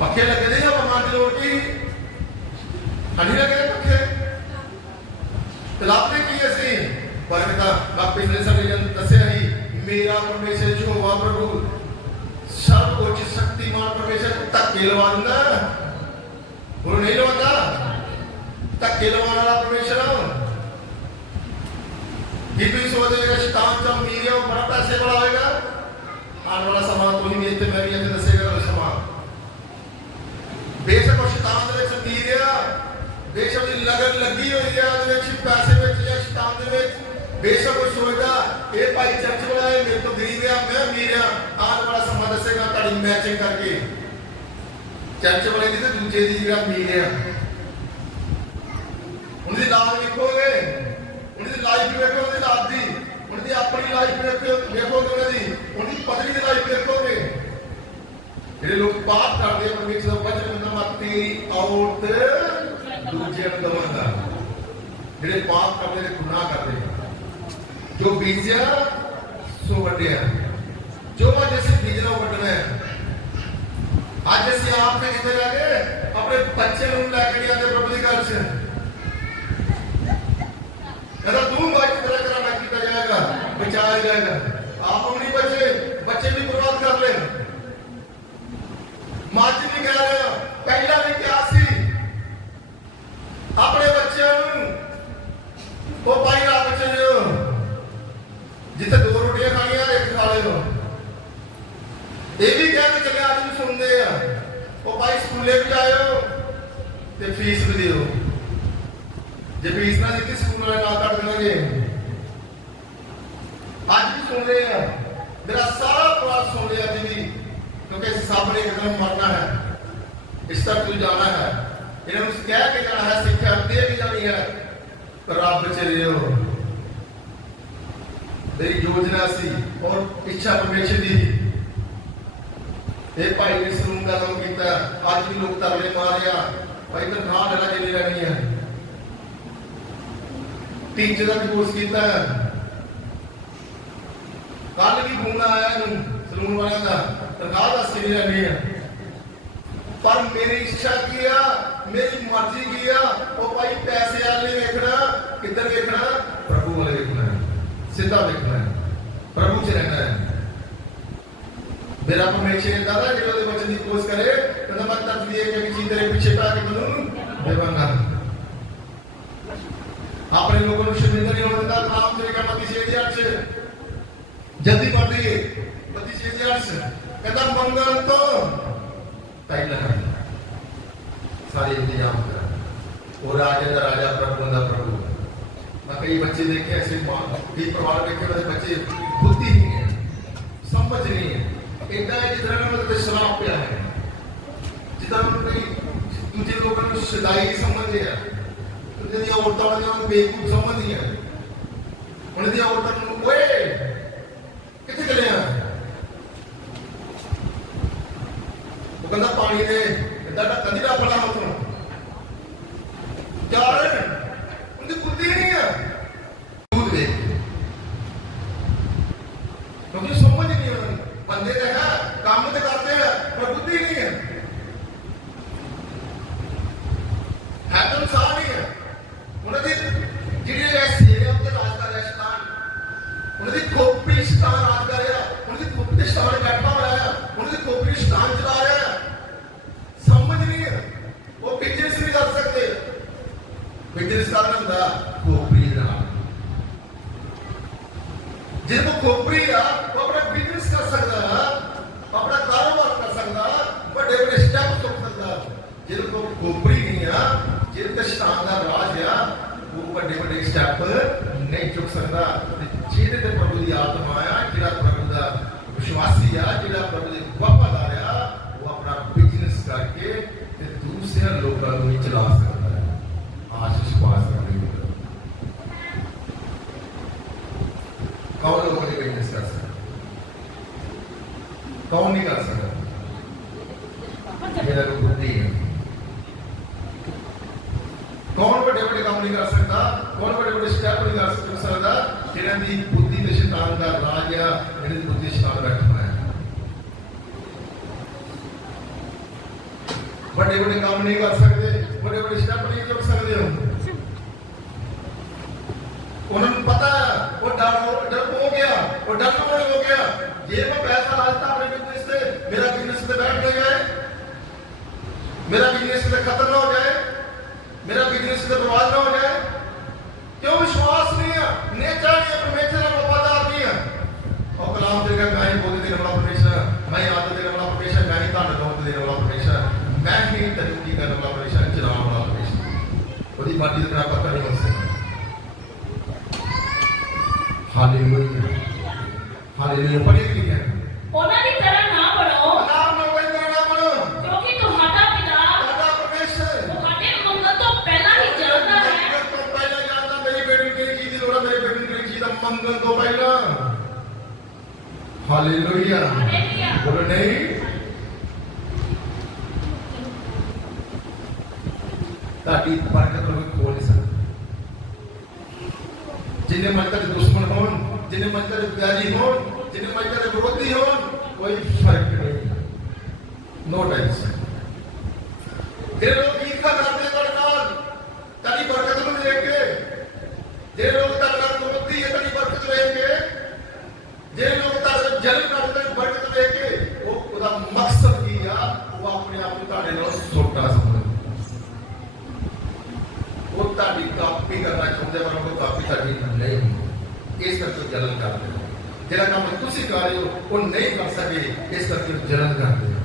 ਪੱਖੇ ਲੱਗਦੇ ਆ ਮਨ ਦੀ ਲੋੜ ਕੀ? ਹਣੀ ਲੱਗੇ ਪੱਖੇ ਤੇ ਲੱਭਦੇ ਕੀ ਅਸੀਂ? ਪਰ ਮੈਂ ਪਿਛਲੇ ਸਮੇਂ ਜਨ ਦੱਸਿਆ ਹੀ, ਮੇਰਾ ਪਰਮੇਸ਼ਰ ਯਹੋਵਾ ਪ੍ਰਭੂ ਸਰਬ ਉੱਚ ਸ਼ਕਤੀਮਾਨ ਪਰਮੇਸ਼ਰ ਧੱਕੇ ਲਵਾ ਦਿੰਦਾ। ਹੁਣ ਨਹੀਂ ਲਵਾਉਂਦਾ, ਧੱਕੇ ਲਵਾਉਣ ਵਾਲਾ ਪਰਮੇਸ਼ਰ। ਜੇ ਤੁਸੀਂ ਸੋਚਦੇ ਹੋ ਸ਼ੈਤਾਨ ਚ ਅਮੀਰ ਹੈ, ਉਹ ਬੜਾ ਪੈਸੇ ਵਾਲਾ ਹੋਏਗਾ, ਆਉਣ ਵਾਲਾ ਸਮਾਂ ਤੁਸੀਂ ਵੀ ਇੱਥੇ ਮੈਂ ਵੀ ਇੱਥੇ ਦੱਸੇਗਾ ਉਹ ਸਮਾਂ। ਬੇਸ਼ੱਕ ਉਹ ਸ਼ੈਤਾਨ ਦੇ ਵਿੱਚ ਅਮੀਰ ਆ, ਬੇਸ਼ੱਕ ਦੀ ਲਗਨ ਲੱਗੀ ਹੋਈ ਹੈ ਉਹਦੇ ਵਿੱਚ, ਪੈਸੇ ਵਿੱਚ ਜਾਂ ਸ਼ੈਤਾਨ ਦੇ ਵਿੱਚ। ਬੇਸ਼ੱਕ ਉਹ ਸੋਚਦਾ ਇਹ ਭਾਈ ਚਰਚ ਵਾਲਾ ਹੈ, ਮੇਰੇ ਤੋਂ ਗਰੀਬ ਆ, ਮੈਂ ਅਮੀਰ ਆ। ਆਉਣ ਵਾਲਾ ਸਮਾਂ ਦੱਸੇਗਾ ਤੁਹਾਡੀ ਮੈਚਿੰਗ ਕਰਕੇ ਚਰਚ ਵਾਲੇ ਦੀ ਤੇ ਦੂਜੇ ਦੀ ਜਿਹੜਾ ਅਮੀਰ ਆ। ਉਹਦੀ ਲਾਜ ਵੇਖੋਗੇ, ਉਹਦੀ ਲਾਈਫ ਵੇਖੋ, ਉਹਦੀ ਲਾਜ ਦੀ, ਉਹਦੀ ਆਪਣੀ ਲਾਈਫ ਵੇਖੋਗੇ, ਉਹਨਾਂ ਦੀ ਉਹਦੀ ਪਤਨੀ ਦੀ ਲਾਈਫ ਵੇਖੋਗੇ। ਜਿਹੜੇ ਲੋਕ ਪਾਪ ਕਰਦੇ ਆ, ਪਰਮੇਸ਼ਰ ਦਾ ਵਚਨ ਕਹਿੰਦਾ ਮੈਂ ਤੇਰੀ ਔਰਤ ਦੂਜੇ ਨੂੰ ਦਵਾਂਗਾ। ਜਿਹੜੇ ਪਾਪ ਕਰਦੇ ਨੇ, ਗੁਨਾਹ ਕਰਦੇ, ਜੋ ਬੀਜਿਆ ਸੋ ਵੱਢਿਆ, ਜੋ ਅੱਜ ਅਸੀਂ ਬੀਜਣਾ ਵੱਢਣਾ ਹੈ। ਅੱਜ ਅਸੀਂ ਆਪ ਨੇ ਕਿੱਥੇ ਲੈ ਗਏ? ਆਪਣੇ ਬੱਚੇ ਨੂੰ ਲੈ ਕੇ ਜਾਂਦੇ ਪ੍ਰਭੂ ਦੀ ਘਰ 'ਚ। ਕਹਿੰਦਾ ਤੂੰ ਬਾਈ ਤੇਰਾ ਕਰਾਣਾ ਕੀਤਾ ਜਾਏਗਾ, ਬਚਾਇਆ ਜਾਏਗਾ। ਆਪ ਆਪਣੀ ਬੱਚੇ ਵੀ ਬਰਬਾਦ ਕਰ ਲੈ। ਮੱਝ ਵੀ ਕਹਿ ਰਿਹਾ, ਪਹਿਲਾਂ ਵੀ ਕਿਹਾ ਸੀ ਆਪਣੇ ਬੱਚਿਆਂ ਨੂੰ ਉਹ ਭਾਈ ਰੱਬ ਚ ਜਿੱਥੇ 2 ਰੋਟੀਆਂ ਖਾਣੀਆਂ ਇੱਕ ਖਾ ਲਿਓ। ਇਹ ਵੀ ਕਹਿ ਕੇ ਚੱਲੇ, ਅੱਜ ਵੀ ਸੁਣਦੇ ਆ, ਉਹ ਭਾਈ ਸਕੂਲੇ ਵੀ ਜਾਇਓ ਤੇ ਫੀਸ ਵੀ ਦਿਓ। ਜੇ ਫੀਸ ਨਾ ਦਿੱਤੀ ਸਕੂਲ ਵਾਲੇ ਨਾਲ ਕੱਢ ਦੇਣਗੇ। ਅੱਜ ਵੀ ਸੁਣਦੇ ਆ, ਮੇਰਾ ਸਾਰਾ ਪਰਿਵਾਰ ਸੁਣਦੇ ਅੱਜ ਵੀ, ਕਿਉਂਕਿ ਸਭ ਨੇ ਇੱਕ ਦਿਨ ਮਰਨਾ ਹੈ, ਇਸ ਤੱਕ ਤੂੰ ਜਾਣਾ ਹੈ। ਇਹਨਾਂ ਨੂੰ ਕਹਿ ਕੇ ਜਾਣਾ ਹੈ, ਸਿੱਖਿਆ ਦੇ ਕੇ ਜਾਣੀ ਹੈ। ਰੱਬ ਚ ਰਹੋ। तेरी योजना सी और इच्छा परमेश्वर दी। ये भाई ने सलून का काम किया, आज भी लोग तरले मारे भाई तनख्वाह लेना चली रहनी है। टीचर का कोर्स किया, कल भी फोन आया सलून वाले का, तनख्वाह दस चली रहनी है। पर मेरी इच्छा किया, मेरी मर्जी किया, वो भाई पैसे वाले देखना, किधर देखना, प्रभु वाले देखना है, सीधा देखना है, प्रभु च रहना है। मेरा परमेश्वर ने दादा जो दे वचन दी कोशिश करे तो मैं तक दिए कि किसी तेरे पीछे पा के बनूं देवांगा। अपने लोगों को शर्मिंदा नहीं होने देता। नाम तेरे का मती से अर्थ जल्दी पढ़ दिए, मती से अर्थ कहता मंगल तो पहला सारे इंतजाम करा। वो राजा का राजा, प्रभु का प्रभु। मैं कई बच्चे देखे ऐसे, कई परिवार देखे मेरे बच्चे बुद्धि नहीं है, समझ नहीं है, एडा है जितना मतलब शराब पे है, जितना दूसरे लोगों ने सदाई समझ है, उन्हें औरतों ने बेवकूफ समझ नहीं है, उन्हें औरतों ने ओए कितने चले हैं, वो कहता पानी दे, दादा कदी ना पड़ा हो तुम, क्या है, उनकी बुद्धि नहीं है, दूध दे, क्योंकि समझ नहीं है, बंदे तो है, काम तो करते हैं, पर बुद्धि नहीं है तो इंसान नहीं है, उन्हें जिन्हें ऐसे अपने राज का राजस्थान, उन्हें खोपड़ी स्थान राज कर रहा, उन्हें खोपड़ी स्थान बैठा हुआ है, उन्हें खोपड़ी स्थान चला रहा है, समझ नहीं है, वो बिजनेस नहीं कर सकते, बिजनेस करना होता खोपड़ी का, जिनको खोपड़ी है वो अपना बिजनेस कर सकता है, अपना कारोबार कर सकता है, बड़े बड़े स्टेप चुक सकता है, जिनको खोपड़ी नहीं है, जिनका शानदार राज है, वो बड़े बड़े स्टेप नहीं चुक सकता, जिन्हें तो प्रभु की आत्मा है, जिन्हें प्रभु का विश्वासी है, जिन्हें प्रभु की वफादार है, वो अपना बिजनेस करके दूसरे लोगों को चला सकता है, आशीष पा सकता है। कौन लोगों ने बिजनेस कर सकता, कौन नहीं कर सकता, मेरा तो बुद्धि है, कौन बड़े बड़े काम नहीं कर सकता, कौन बड़े बड़े स्टेप नहीं कर सकता, जिन्हें दी बुद्धि ते शैतान का राज है, जिन्हें बुद्धि शैतान बैठा हुआ है, बड़े बड़े काम नहीं कर सकते, बड़े बड़े स्टेप नहीं चुक सकते हो, उन्होंने पता है, वो डर हो गया, वो डर हो गया, ये मैं पैसा लाता अपने बिजनेस से, मेरा बिजनेस से बैठ नहीं जाए, मेरा बिजनेस से खत्म ना हो जाए, मेरा बिजनेस से बर्बाद ना हो जाए, क्यों विश्वास नहीं है, नेचर नहीं है, परमेश्वर का वफादार नहीं है, और कलाम देगा मैं ही बोलते देने वाला परमेश्वर, मैं ही आदत देने वाला परमेश्वर, मैं ही ताने दौड़ देने वाला परमेश्वर, मैं ही तरीकी करने वाला परमेश्वर, चलाने वाला परमेश्वर, उसकी मर्जी से प्राप्त करनी हो सकती है। हालेलुया, हालेलुया, पढ़िए क्या है? ਉਹਨਾਂ ਦੀ ਤਰ੍ਹਾਂ ਨਾ ਬਣੋ नाम ना कोई ना बनो, ਕਿਉਂਕਿ ਤੁਹਾਡਾ ਪਿਤਾ दादा परमेश्वर ਤੁਹਾਡੇ ਮੰਗਣ ਤੋਂ ਪਹਿਲਾਂ ਹੀ ਜਾਣਦਾ ਹੈ मंगल तो पहला जानता, मेरी बेटी की चीज लोड़ा, मेरे बेटी की चीज मंगल तो पहला, हालेलुया, ਹਾਲੇਲੂਇਆ बोलो नहीं, ताकि बरकत लोग खोल नहीं सकते, जिन्हें मन का दुश्मन हो, जिन्हें मन का व्याधि हो, जिन्हें मन का विरोधी हो, कोई फर्क नहीं, नो टेंशन, जे लोग ईर्ष्या करते हैं करनाल, ताकि बरकत में लेंगे, जे लोग ताकत विरोधी है ताकि बरकत लेंगे, जे लोग ताकत जलन करते हैं बरकत लेंगे, वो उसका मकसद किया, वो अपने आप को ताड़े लो छोटा समझ, वो ताड़ी कापी करना चाहते हैं, पर वो कापी ताड़ी नहीं, इस करके जलन करते हैं, जिला काम तुसी कर रहे हो, वो नहीं कर सके, इस करके जलन करते हैं,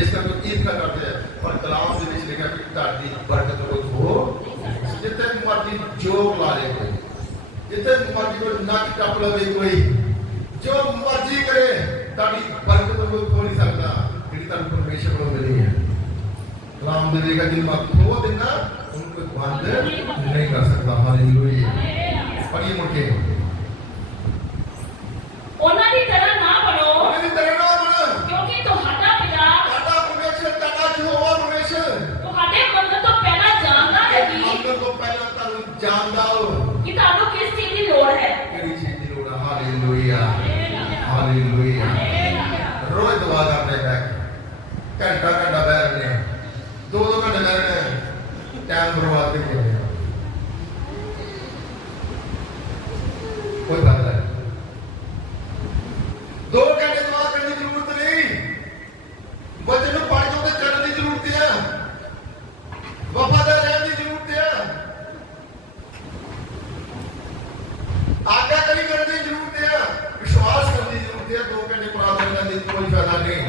इस करके ईर्ष्या करते हैं, पर कलाम से बीच लिखा कि ताड़ी बरकत को हो, जितने मर्जी जोग ला ले कोई, जितने मर्जी को नाक टप लगे कोई, जो मर्जी करे, ताड़ी बरकत को खो नहीं सकता, क्योंकि ताड़ी परमेश्वर को मिली है, कलाम से लिखा कि मत खो देना, उनको बंद नहीं कर सकता, हालेलुया, पढ़िए मुझे, ਉਹਨਾਂ ਦੀ ਤਰ੍ਹਾਂ ਨਾ ਬਣੋ उन्हें तरह ना बना, ਕਿਉਂਕਿ ਤੁਹਾਡਾ ਪਿਤਾ दादा परमेश्वर, दादा यहोवा परमेश्वर, ਤੁਹਾਡੇ ਮੰਗਣ ਤੋਂ ਪਹਿਲਾਂ ਜਾਣਦਾ ਹੈ ਕਿ मंगल को पहला तारू जानदा हो, ਤੁਹਾਨੂੰ ਕਿਸ ਚੀਜ਼ ਦੀ ਲੋੜ ਹੈ केड़ी चीज की लोड़ है, हालेलुया, हालेलुया, रोज दुआ करने बैठ, घंटा घंटा बैठने, दो घंटे बैठने, टाइम बर्बाद नहीं करने, कोई बात नहीं, 2 घंटे दुआ करने की जरूरत नहीं, बच्चे को पढ़ के चलने की जरूरत है, वफादार रहने की जरूरत है, आज्ञाकारी करने की जरूरत है, विश्वास करने की जरूरत है, 2 घंटे प्रार्थना करने की कोई फायदा नहीं,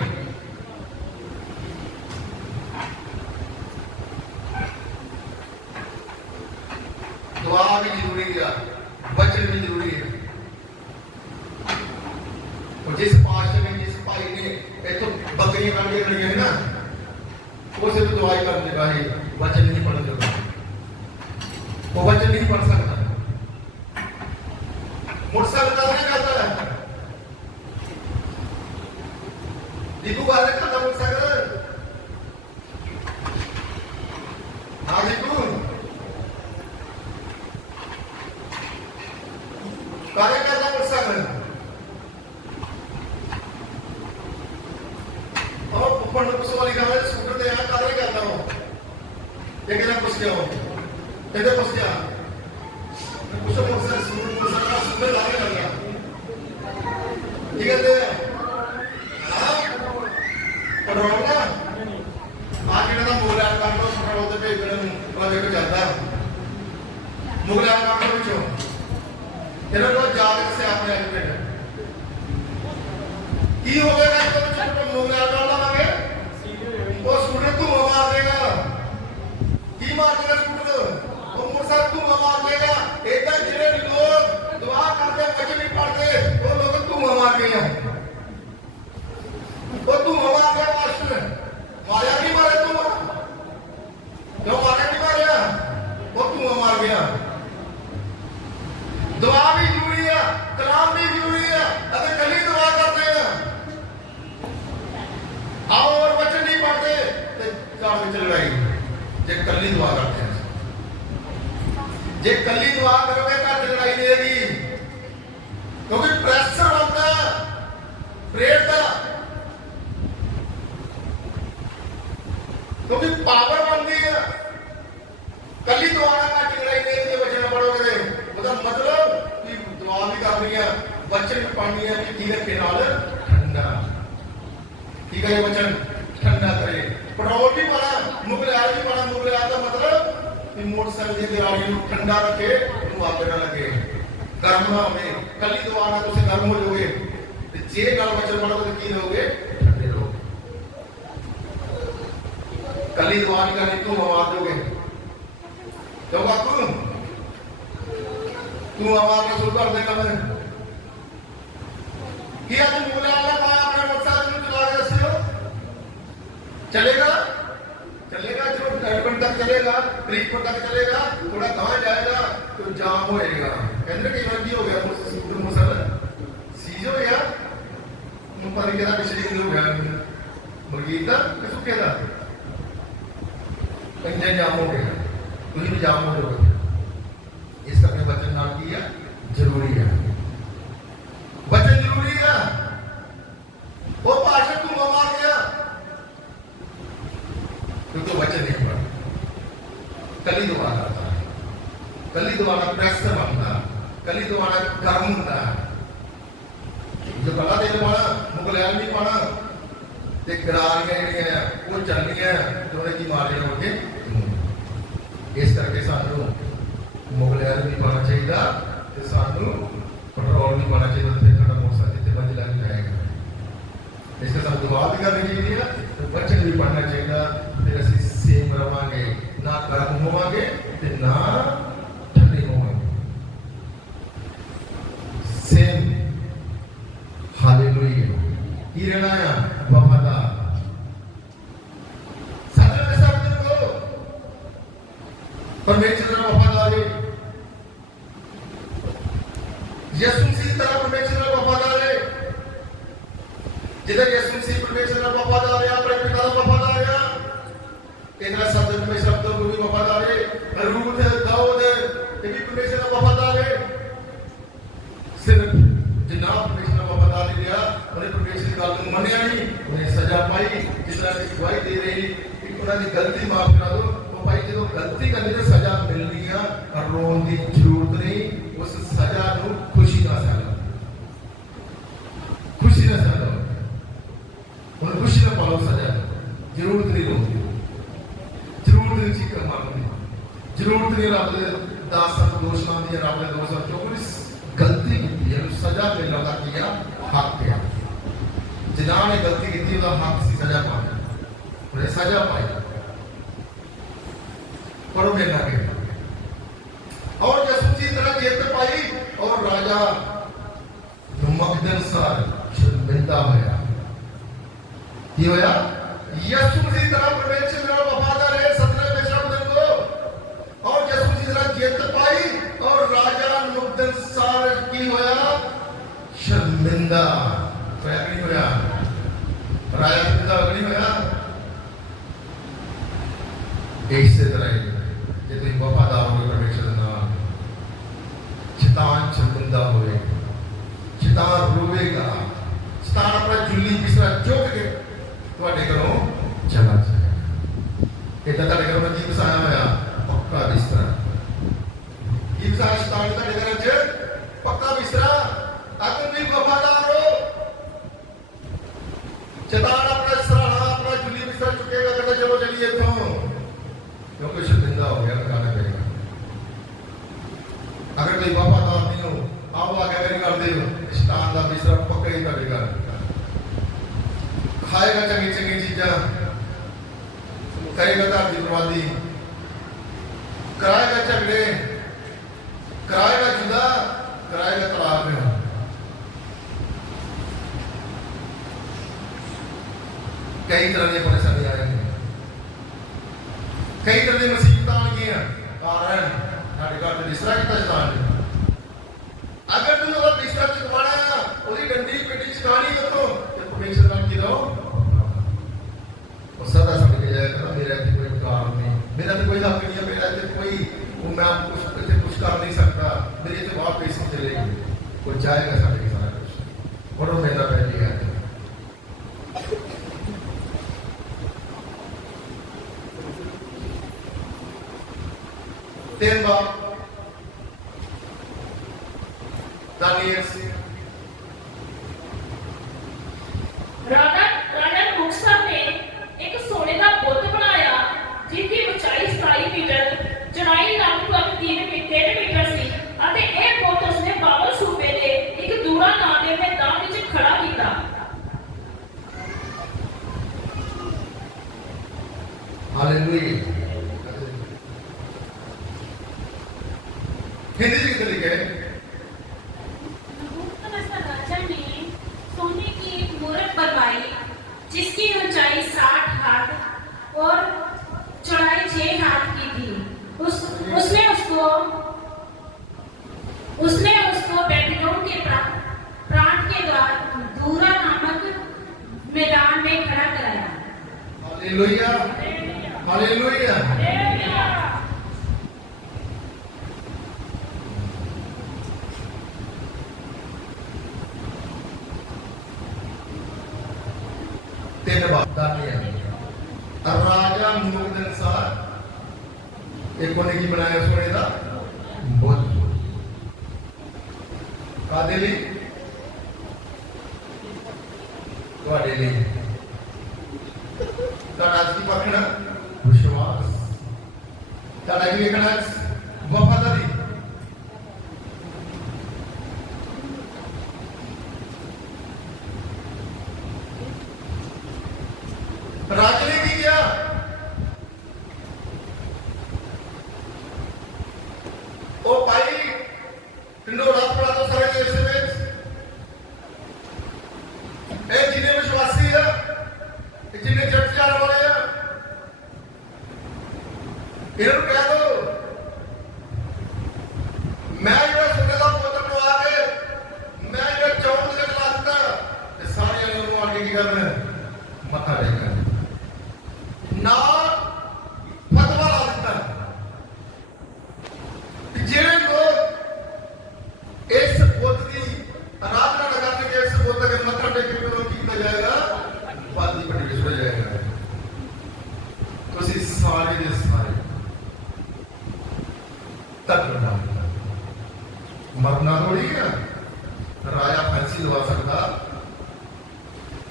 दुआ भी जरूरी है, वचन भी जरूरी है। और जिस पास्टर ने, जिस भाई ने इतों बकरियां कट के खड़ी है ना, वो सिर्फ दुआई कर देगा, वचन नहीं पढ़ देगा, वो वचन नहीं पढ़ सकता। मोटरसाइकिल नहीं करता है, दीपू बाहर करता मोटरसाइकिल। हाँ दीपू कार्य करता मोटरसाइकिल। और ऊपर कुछ वाली गाड़ी स्कूटर दे यहाँ कार्य करता हूँ, लेकिन आप कुछ क्या हो, इधर कुछ क्या कुछ मोटरसाइकिल सुबह लाने लगा, ठीक है दे पेट्रोल ना आगे ना मुगल काम लो पेट्रोल दे पे इधर वाले को जाता मुगल काम लो जो तेरे को जाने से आपने आगे की हो गया तो मुगल काम लगाएंगे वो स्कूटर तू मार देगा की मार देगा स्कूटर वो मोटरसाइकिल तू मार देगा इधर जिले लोग दुआ करते वचन नहीं पढ़ते वो लोग तू मार गए वो तू मार गया मास्टर मारा नहीं मारे तू क्यों मारा नहीं मारा वो तू मार गया। दुआ भी जरूरी है, कलाम भी जरूरी है। अगर कली दुआ करते हैं आओ और वचन नहीं पढ़ते तो चार में चल रही जे कली दुआ करते हैं, जे कली दुआ करोगे तो लड़ाई देगी क्योंकि प्रेशर होता है प्रेयर का, क्योंकि पावर बनती है कली दुआ का लड़ाई देगी। वचन पढ़ोगे उसका मतलब कि दुआ भी करनी है, वचन भी पढ़नी है कि कीरत के नाल ठंडा, ठीक है ये वचन ठंडा करे। पेट्रोल भी पाना मुगलियाल भी पाना, मुगलियाल का मतलब कि मोटरसाइकिल की गाड़ी को ठंडा रखे, आगे ना लगे, गर्म ना हो। कली दुआ ना तो गर्म हो जाओगे, जे नाल वचन पढ़ोगे तो की रहोगे ठंडे रहोगे। कली दुआ नहीं करनी तुम आवाज दोगे क्यों बापू तू आवाज में शुरू कर देगा। मैं कि आज मुगलियाल का अपने मोटरसाइकिल में चला के दसियो चलेगा चलेगा जो ड्राइवर तक चलेगा, ट्रीटमेंट तक चलेगा, थोड़ा कहाँ जाएगा तो जाम होएगा। कहते कई बार हो गया मुसल सीज हो गया पर क्या पिछले दिन हो गया मुर्गी का सुखे का इंजन जाम हो गया, तुम भी जाम हो जाओगे। इस करके वचन नाम की है जरूरी है, वचन जरूरी है। वो भाषण तू मार गया क्योंकि वचन नहीं पढ़। कली दोबारा आता है, कली दोबारा प्रेशर बनता, कली दोबारा गर्म होता है। जो गला देने वाला मुगलियाल नहीं पाना ते गरारियां ਜਿਹੜੀਆਂ ਉਹ ਚੱਲਣੀਆਂ ਦੋਨੇ ਕੀ ਮਾਰੇ ਹੋਣਗੇ। ਇਸ ਕਰਕੇ ਸਾਨੂੰ ਮੁਗਲਿਆਲ ਨਹੀਂ ਪਾਣਾ ਚਾਹੀਦਾ ਤੇ ਸਾਨੂੰ ਪੈਟਰੋਲ ਨਹੀਂ ਪਾਣਾ ਚਾਹੀਦਾ ਤੇ ਸਾਡਾ ਮੋਟਰਸਾਈਕਲ ਤੇ ਬੰਦ ਲੱਗ ਜਾਏਗਾ। ਇਸ ਕਰਕੇ ਸਾਨੂੰ ਦੁਆ ਵੀ ਕਰਨੀ ਚਾਹੀਦੀ ਹੈ ਤੇ ਵਚਨ ਵੀ ਪੜ੍ਹਨਾ ਚਾਹੀਦਾ, ਫਿਰ ਅਸੀਂ ਸੇਮ ਰਵਾਂਗੇ, ਨਾ ਗਰਮ ਹੋਵਾਂਗੇ ਤੇ ਨਾ ਠੰਡੇ ਹੋਵਾਂਗੇ। ਸੇਮ ਹਾਲੇਲੂਇਆ ਕੀ ਰਹਿਣਾ ਆ ਵਫਾਦਾਰ। ਸਾਡੇ ਸ਼ਬਦ को परमेश्वर का वफादार है, यीशु मसीह तरह परमेश्वर का वफादार है। जिधर यीशु मसीह परमेश्वर का वफादार है, अपने पिता का वफादार है, इतना शब्द में शब्दों को भी वफादार है। रूथ दाऊद ये भी परमेश्वर का वफादार है। सिर्फ जिन्ना परमेश्वर का वफादार नहीं दिया उन्हें परमेश्वर की गल को मनिया नहीं, उन्हें सजा पाई। जिस तरह की गवाही दे रही कि उन्होंने गलती माफ करा दो भाई, जो गलती करने से सजा मिल रही है और रोन की जरूरत नहीं, उस सजा को खुशी ना सहलो, खुशी ना सहलो, उन्हें खुशी ना पालो। सजा जरूरत नहीं रो, जरूरत नहीं चीकर मारने, जरूरत नहीं रब के दास दोष मानती है, रब के दोष जो गलती की है सजा मिलने का किया हक है। जिन्हों ने गलती की थी हक सी सजा पाई, उन्हें सजा पाई। और मेरा और की होया यसु मसीह तरह परमेश्वर मेरा वफादार है सतरे हमेशा बुजुर्गो और यसु मसीह तरह जीत पाई और राजा मुक्तनसार की होया शर्मिंदा होया नहीं होया राजा शर्मिंदा नहीं होया इसी तरह जे तुम वफादार हो परमेश्वर नाम शैतान शर्मिंदा होए शैतान रोएगा शैतान अपना जुल्ली बिस्तरा चुक के ਤੁਹਾਡੇ ਘਰੋਂ ਚਲਾ ਜਾਏਗਾ ਇਦਾਂ ਤੁਹਾਡੇ ਘਰੋਂ ਮੈਂ ਕੀ ਵਸਾਇਆ ਹੋਇਆ ਪੱਕਾ ਬਿਸਤਰਾ ਕੀ ਵਸਾਇਆ ਸ਼ੈਤਾਨ ਤੁਹਾਡੇ ਘਰ 'ਚ ਪੱਕਾ ਬਿਸਤਰਾ ਅਗਰ ਵੀ ਵਫਾਦਾਰ ਹੋ ਸ਼ੈਤਾਨ ਆਪਣਾ ਸਰਾਣਾ ਆਪਣਾ ਜੁਲੀ ਬਿਸਤਰਾ ਚੁੱਕੇਗਾ ਕਹਿੰਦਾ ਚਲੋ ਚਲੀਏ ਇੱਥੋਂ ਕਿਉਂਕਿ ਸ਼ਰਮਿੰਦਾ ਹੋ ਗਿਆ ਲਗਾਣਾ ਪਏਗਾ ਅਗਰ ਤੁਸੀਂ ਵਫਾਦਾਰ ਨਹੀਂ ਹੋ ਆਪ ਆਗਿਆਕਾਰੀ ਕਰਦੇ ਹੋ ਸ਼ੈਤਾਨ ਦਾ ਬਿਸਤਰਾ ਪੱਕਾ ਹੀ ਤੁਹਾਡੇ ਘਰ खाएगा चंगी चंगी चीजा करेगा घर की बर्बादी कराएगा झगड़े कराएगा जुदा कराएगा तलाक में कई तरह की परेशानी आएंगी कई तरह की मुसीबत आएंगी कारण साढ़े घर में बिस्तरा कितना शैतान ने अगर तुम अगर बिस्तरा चुकवाना उसकी डंडी पेटी चुकानी तो परमेश्वर नाम की रहो और सदा समझ के जाएगा ना मेरा तो कोई काम नहीं मेरा तो कोई हक नहीं है मेरा तो कोई मैं कुछ कर नहीं सकता मेरी तो बहुत पैसे चलेगी वो जाएगा साढ़े सारा कुछ बड़ो मेरा पहली है तीन बार दानियल राजा मुक्तसर ने एक सोने का बुत बनाया जिसकी ऊंचाई 27 मीटर चौड़ाई लगभग 3 मीटर सी ਅਤੇ ਇਹ ਬੁੱਤ ਉਸਨੇ ਬਾਬਲ ਸੂਬੇ ਦੇ ਇੱਕ ਦੂਰਾ ਨਾਂ ਦੇ ਮੈਦਾਨ ਵਿੱਚ ਖੜਾ ਕੀਤਾ हालेलुया हिंदी जी कितने लिखे राजा ने सोने की एक मूर्त बनवाई जिसकी ऊंचाई 60 हाथ और चौड़ाई 6 हाथ की थी उसने उसको बेबीलोन के प्रांत के द्वार दूरा नामक मैदान में खड़ा कराया हालेलुया हालेलुया तीन बात दानियल राजा मुकदनसार एक कोने की बनाया सोने का बुत कादे लिए ਤੁਹਾਡੇ ਲਈ ਤੁਹਾਡਾ ਕੀ ਪੱਖਣਾ ਵਿਸ਼ਵਾਸ ਤੁਹਾਡਾ ਕੀ ਵੇਖਣਾ ਵਫਾਦਾਰੀ राज ने की किया ओ भाई ढिंडोरा पड़ा तो सारे देश में ए जिन्हें विश्वासी है जिन्हें चर्च जाने वाले हैं इन्होंने कह दो मैं जो सुने का पुत्र बनवा के मैं जो चौंक के चला दूंगा सारे लोग आगे की कर रहे हैं मथा टेका ना फतवा ला देता जेड़े लोग इस बुत की आराधना न करने के इस बुत के मथा टेक के लोग किया जाएगा बादी पड़ी हो जाएगा तो सी सारे दे सारे तक मरना थोड़ी है राजा फांसी लगा सकता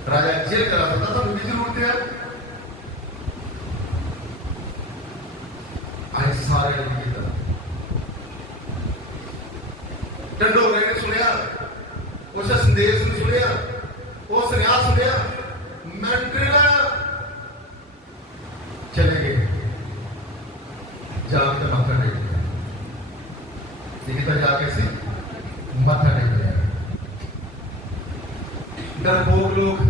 राजा जेल करा सकता था उनकी जरूरत है आज सारे की तरह ढंडोरे ने सुनिया उस संदेश ने सुनिया वो संन्यास सुनिया मैंट्रेना चले गए जाकर माथा टेक दिया लिखिता जाके से माथा टेक दिया डरपोक लोग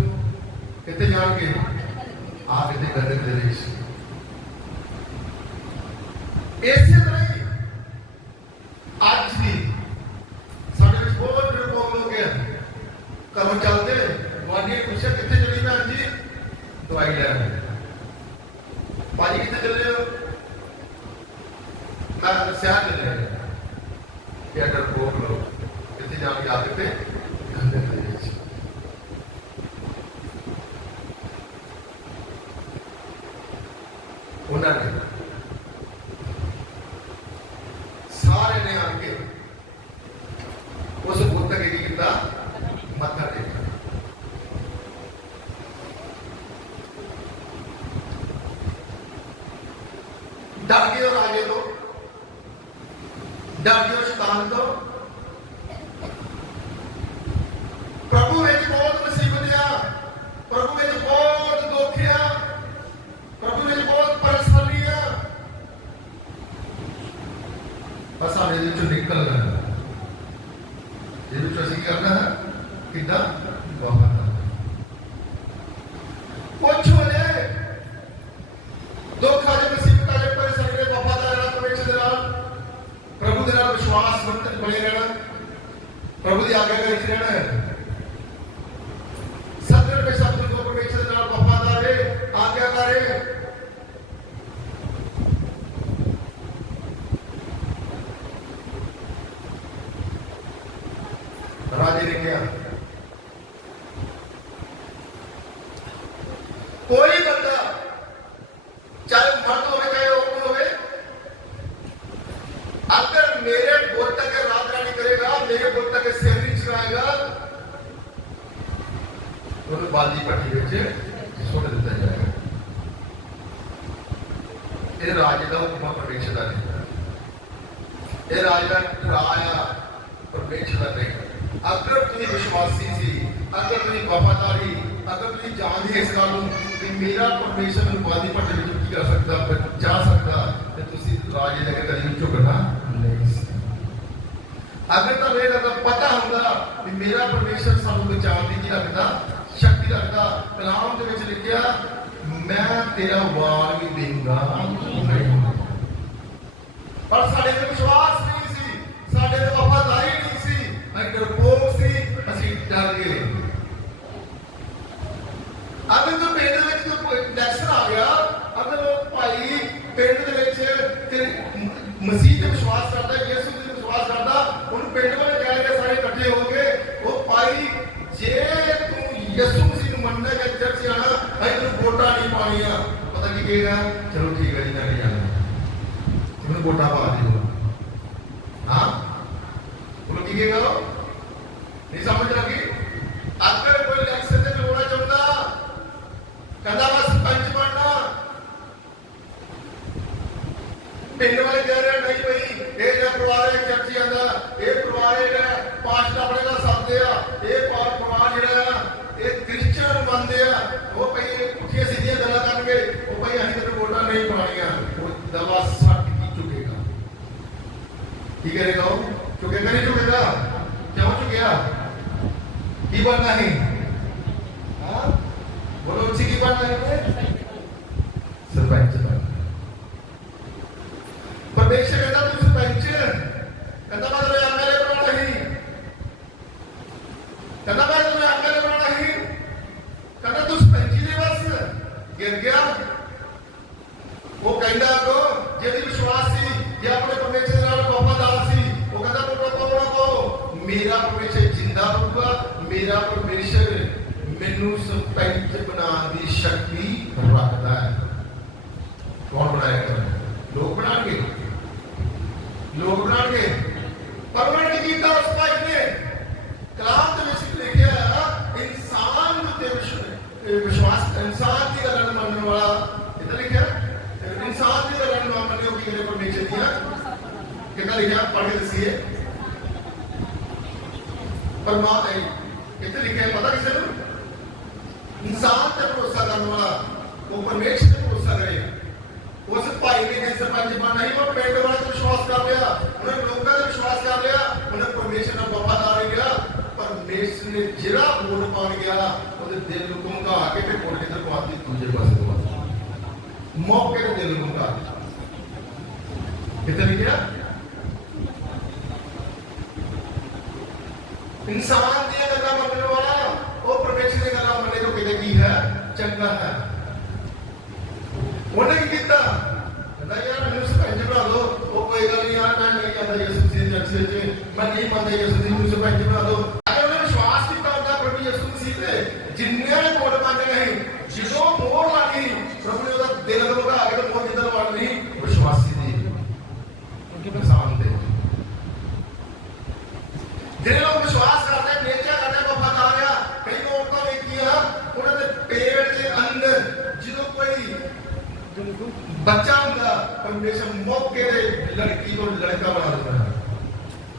कितने जान के ਆ ਕੇ ਤੇ ਗੰਦਕ ਦੇ ਵਿੱਚ ਇਸੇ ਤਰ੍ਹਾਂ ਹੀ ਅੱਜ ਵੀ ਸਾਡੇ ਵਿੱਚ ਬਹੁਤ ਡਰਪੋਕ ਲੋਕ ਹੈ ਘਰੋਂ ਚੱਲਦੇ ਵਾਡੀਆਂ ਪੁੱਛਿਆ ਕਿੱਥੇ ਚਲੀ ਭੈਣ ਜੀ ਦਵਾਈ ਲੈਣ ਭਾਜੀ ਕਿੱਥੇ ਚੱਲੇ ਹੋ ਮੈਂ ਸਿਆਹ ਚੱਲੇ ਕਿ ਡਰਪੋਕ ਲੋਕ ਕਿੱਥੇ ਜਾ ਕੇ ਆ ਕੇ ਤੇ ਗੰਦਕ ਦੇ ਵਿੱਚ ਉਹਨਾਂ ਨੇ ਸਾਰੇ ਨੇ ਆ ਕੇ ਉਸ ਬੁੱਤ ਅੱਗੇ ਕੀ ਕੀਤਾ ਮੱਥਾ ਟੇਕਿਆ ਡਰ ਗਏ ਰਾਜੇ ਤੋਂ ਡਰ ਗਏ ਸ਼ੈਤਾਨ ਤੋਂ ਪ੍ਰਭੂ ਵਿੱਚ ਬਹੁਤ ਮੁਸੀਬਤ ਆ ਪ੍ਰਭੂ ਵਿੱਚ ਬਹੁਤ ਦੁੱਖ ਆ ਪ੍ਰਭੂ ਵਿੱਚ ਬਹੁਤ ਪਰੇਸ਼ਾਨੀ ਆ ਪਰ ਸਾਡੇ ਵਿੱਚੋਂ ਨਿਕਲਣਾ ਹੈ ਇਹਦੇ ਵਿੱਚ ਅਸੀਂ ਕੀ ਕਰਨਾ ਹੈ ਕਿੱਦਾਂ ਵਫਾਦਾਰ ਪੁੱਛ ਹੋਲੇ ਦੁੱਖ ਆਜੇ ਮੁਸੀਬਤ ਆਜੇ ਪਰੇਸ਼ਾਨੀ ਦੇ ਵਫਾਦਾਰ ਰਹਿਣਾ ਪਰਮੇਸ਼ਰ ਦੇ ਨਾਲ ਪ੍ਰਭੂ ਦੇ ਨਾਲ ਵਿਸ਼ਵਾਸ ਬਣੇ ਰਹਿਣਾ ਪ੍ਰਭੂ ਦੀ ਆਗਿਆ ਵਿੱਚ ਰਹਿਣਾ ਹੈ ਸਤਿਗੁਰ ਦੇ ਸ਼ਬਦ ਨੂੰ ਪਰਮੇਸ਼ਰ ਦੇ ਨਾਲ ਵਫਾਦਾਰ ਰਹੇ ਆਗਿਆਕਾਰ ਰਹੇ ਰਾਜੇ ਨੇ ਕਿਹਾ ਕੋਈ ਬੰਦਾ ਚਾਹੇ ਮਰਦ ਹੋਵੇ ਚਾਹੇ ਔਰਤ ਹੋਵੇ अगर मेरे बुत के रात रानी करेगा मेरे बुत के सिर नहीं चुराएगा तो बाजी पट्टी में सुट दिता जाएगा ये राज का हुक्म परमेश्वर का नहीं ये राज का राया परमेश्वर का नहीं अगर तुम विश्वासी सी अगर तुम वफादारी अगर तुम जानते इस गल कि मेरा परमेश्वर बाजी पट्टी में की कर सकता जा सकता राजे लगे कभी झुकना नहीं अगर तो ये लगता पता होगा कि मेरा परमेश्वर सानू बचाने की रखता शक्ति रखता कलाम के विच लिखिया मैं तेरा वार भी देऊंगा पर साडे ते विश्वास नहीं सी साडे ते वफादारी नहीं सी असीं डरपोक सी असीं डर गए अगर तो पिंड विच कोई इलेक्शन आ गया अगर वो भाई पिंड दे विच मसीह ते विश्वास करता यीशु ते विश्वास करता उन पिंड वाले कह के सारे इकट्ठे हो गए वो भाई जे तू यीशु मसीह ਨੂੰ ਮੰਨਦਾ ਹੈ ਚਰਚ ਆਣਾ ਭਾਈ ਤੂੰ ਵੋਟਾਂ ਨਹੀਂ ਪਾਣੀਆਂ ਪਤਾ ਕੀ ਕਹੇਗਾ ਚਲੋ ਠੀਕ ਹੈ ਜੀ ਮੈਂ ਨਹੀਂ ਜਾਣਾ ਤੂੰ ਵੋਟਾਂ ਪਾ ਦਿਓ ਹਾਂ ਉਹ ਕੀ ਕਹੇਗਾ ਨਹੀਂ ਸਮਝ ਲੱਗੀ ਅਗਰ ਕੋਈ ਇਲੈਕਸ਼ਨ ਤੇ ਲੜਨਾ ਚਾਹੁੰਦਾ ਕਹਿੰਦਾ ਬਸ ਪੰਚ ਬਣਨਾ पिंड वाले कह रहे नहीं भाई ये जो परिवार है चर्च आंदा ये परिवार है पांच अपने का साथते आ ये परिवार ਜਿਹੜਾ ਆ ਇਹ ਕ੍ਰਿਸਚੀਅਨ ਬੰਦੇ ਆ ਉਹ ਭਾਈ ਪੁੱਠੀਆਂ ਸਿੱਧੀਆਂ ਗੱਲਾਂ ਕਰਨਗੇ ਉਹ ਭਾਈ ਅਸੀਂ ਤੈਨੂੰ ਵੋਟਾਂ ਨਹੀਂ ਪਾਣੀਆਂ ਉਹ ਦਵਾ ਸੱਟ ਕੀ ਚੁੱਕੇਗਾ ਕੀ ਕਰੇਗਾ ਉਹ ਚੁੱਕੇਗਾ ਨਹੀਂ ਚੁੱਕੇਗਾ ਕਿਉਂ ਚੁੱਕਿਆ ਕੀ ਬਣਨਾ ਹੈ ਹਾਂ ਬੋਲੋ ਉੱਚੀ ਕੀ ਬਣਨਾ ਹੈ सरपंच परमेश्वर कहता तू सरपंच कहता मैं तुम्हें एमएलए बनाना ही कहता मैं तुम्हें एमएलए बनाना ही कहता तू सरपंची दे बस गिर गया वो कहता को यदि विश्वास सी जे अपने परमेश्वर नाल वफादार सी वो कहता को मेरा परमेश्वर जिंदा होगा मेरा परमेश्वर मैनू सरपंच बनाने की शक्ति रखता है कौन बनाएगा लोग बनाएंगे पर उन्होंने किया उस भाई ने कलाम के विच लिखा इंसान विश्वास इंसान की गल मानने वाला इधर लिखा इंसान की गल ना मानने होगी मेरे परमेश्वर दिया कितना लिखा पढ़ के दसिए परमात्मा कितने लिखा पता किसी को इंसान पर भरोसा करने वाला वो परमेश्वर पर भरोसा करेगा उस भाई ने सरपंच बनना ही वो पिंड वाले विश्वास कर लिया उन्हें लोगों का विश्वास कर लिया उन्हें परमेश्वर ने वफादार गया परमेश्वर ने जिला वोट पान गया वो दिल को घुमा के वोट किधर पा दी दूसरे पास कितने लिखा इंसान दी गल्लां मनने वाला वो परमेश्वर दी गल्लां मनने तो किते की है चंगा है उन्हें की किया कहता यार मैंने सरपंच बना दो वो कोई गल नहीं यार मैं नहीं जाता यीशु मसीह चर्च में मैं नहीं मानता यीशु मसीह को सरपंच बना दो अगर उन्हें विश्वास किया होता प्रभु यीशु मसीह ते जिन्ने ने वोट पाने नहीं जिसों मोर लगी प्रभु ने उसका दिल लगा आगे तो मोर किधर वाल नहीं विश्वासी दी उनकी इंसान थे जिन्हें लोग विश्वास करते हैं नेचा करते हैं वफादार है कई लोग तो देखिए उन्होंने पेड़ के अंदर जिसको कोई बच्चा होता परमेश्वर मौके पे लड़की को लड़का बना देता है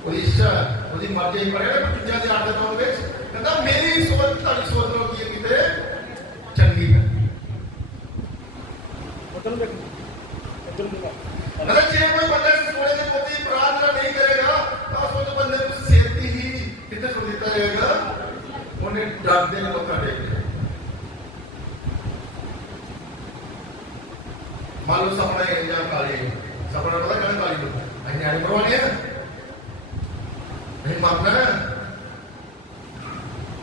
और इच्छा उसकी मर्जी पड़े ना दुनिया के आदत होंगे कहता मेरी सोच तारी सोच लो कि किते चंगी है अगर जे कोई बंदा सोने के प्रति प्रार्थना नहीं करेगा तो सोच बंदे को सेती ही कितने छोड़ देता रहेगा उन्हें डर देने को करेगा मान लो सपना है या काली सपना पता क्या काली लोग अन्याय करवाने हैं नहीं मानना है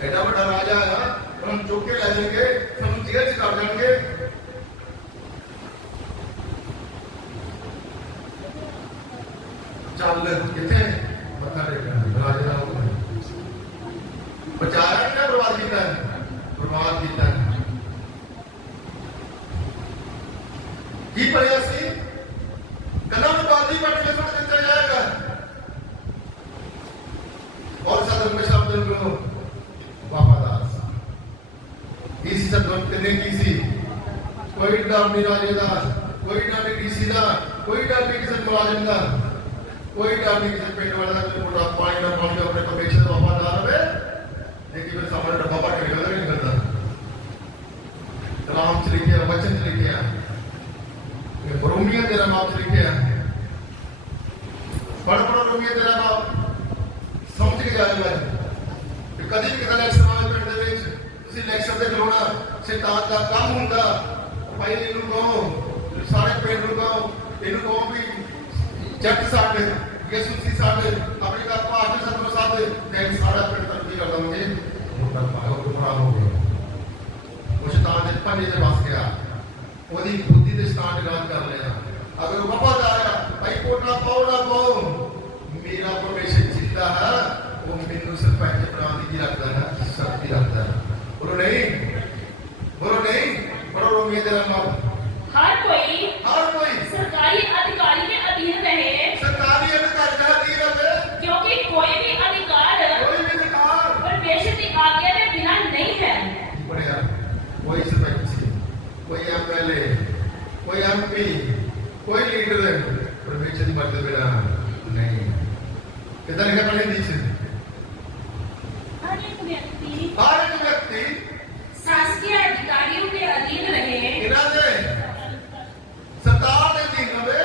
ऐसा बड़ा राजा है हम चुप के ले जाएंगे हम जेल से काट जाएंगे चल कितने बता रहे राजा का हुक्म बचाया क्या बर्बाद किया है की प्रयासी कदम बाजी पर टेलीफोन देता जाएगा और सदन में शब्द को वफादार इसी सदन करने की सी कोई डर नहीं राजेदार कोई डर नहीं डीसी का कोई डर नहीं किसी मुलाजिम का कोई डर नहीं किसी पेट वाला का पूरा पानी ना पानी अपने परमेश्वर वफादार है लेकिन फिर सामने डब्बा पर निकलता नहीं निकलता कलाम से लिखे वचन से लिखे रोमिया तेरा बाप से लिखे हैं बड़ा रोमिया तेरा बाप समझ के जाएगा कि कभी भी किसी इलेक्शन वाले पिंड दे विच तुसीं इलेक्शन ते खलोना शैतान दा काम हुंदा भाई इन्हू कहो सारे पिंड नूं कहो इन्हू कहो भी जट साडे यीशु मसीह साडे अपने घर पास सब नूं साडे ते सारा पिंड तरक्की कर देंगे मुंडा पागल गुमराह हो गया वो शैतान दे पंजे ते बस गया ओदी बुद्धि दे स्टार्ट निराश कर लेना अगर वफादार है भाई कोटना पाओ ना पाओ मेरा परमेश्वर जिंदा है वो मेनू सरपंच बनाने की रखता है शक्ति रखता है बोलो नहीं बोलो रोमियो तेरा नाम हर कोई सरकारी अधिकारी के अधीन रहे सरकारी अधिकारी का अधीन रहे क्योंकि कोई भी अधिकार परमेश्वर की आज्ञा के बिना नहीं है बढ़िया कोई सरपंच कोई एमएलए कोई एमपी कोई लीडर परमेश्वर की मर्जी बिना नहीं कितना लिखा पढ़े नीचे हर एक व्यक्ति शासकीय अधिकारियों के अधीन रहे सरकार के अधीन रहे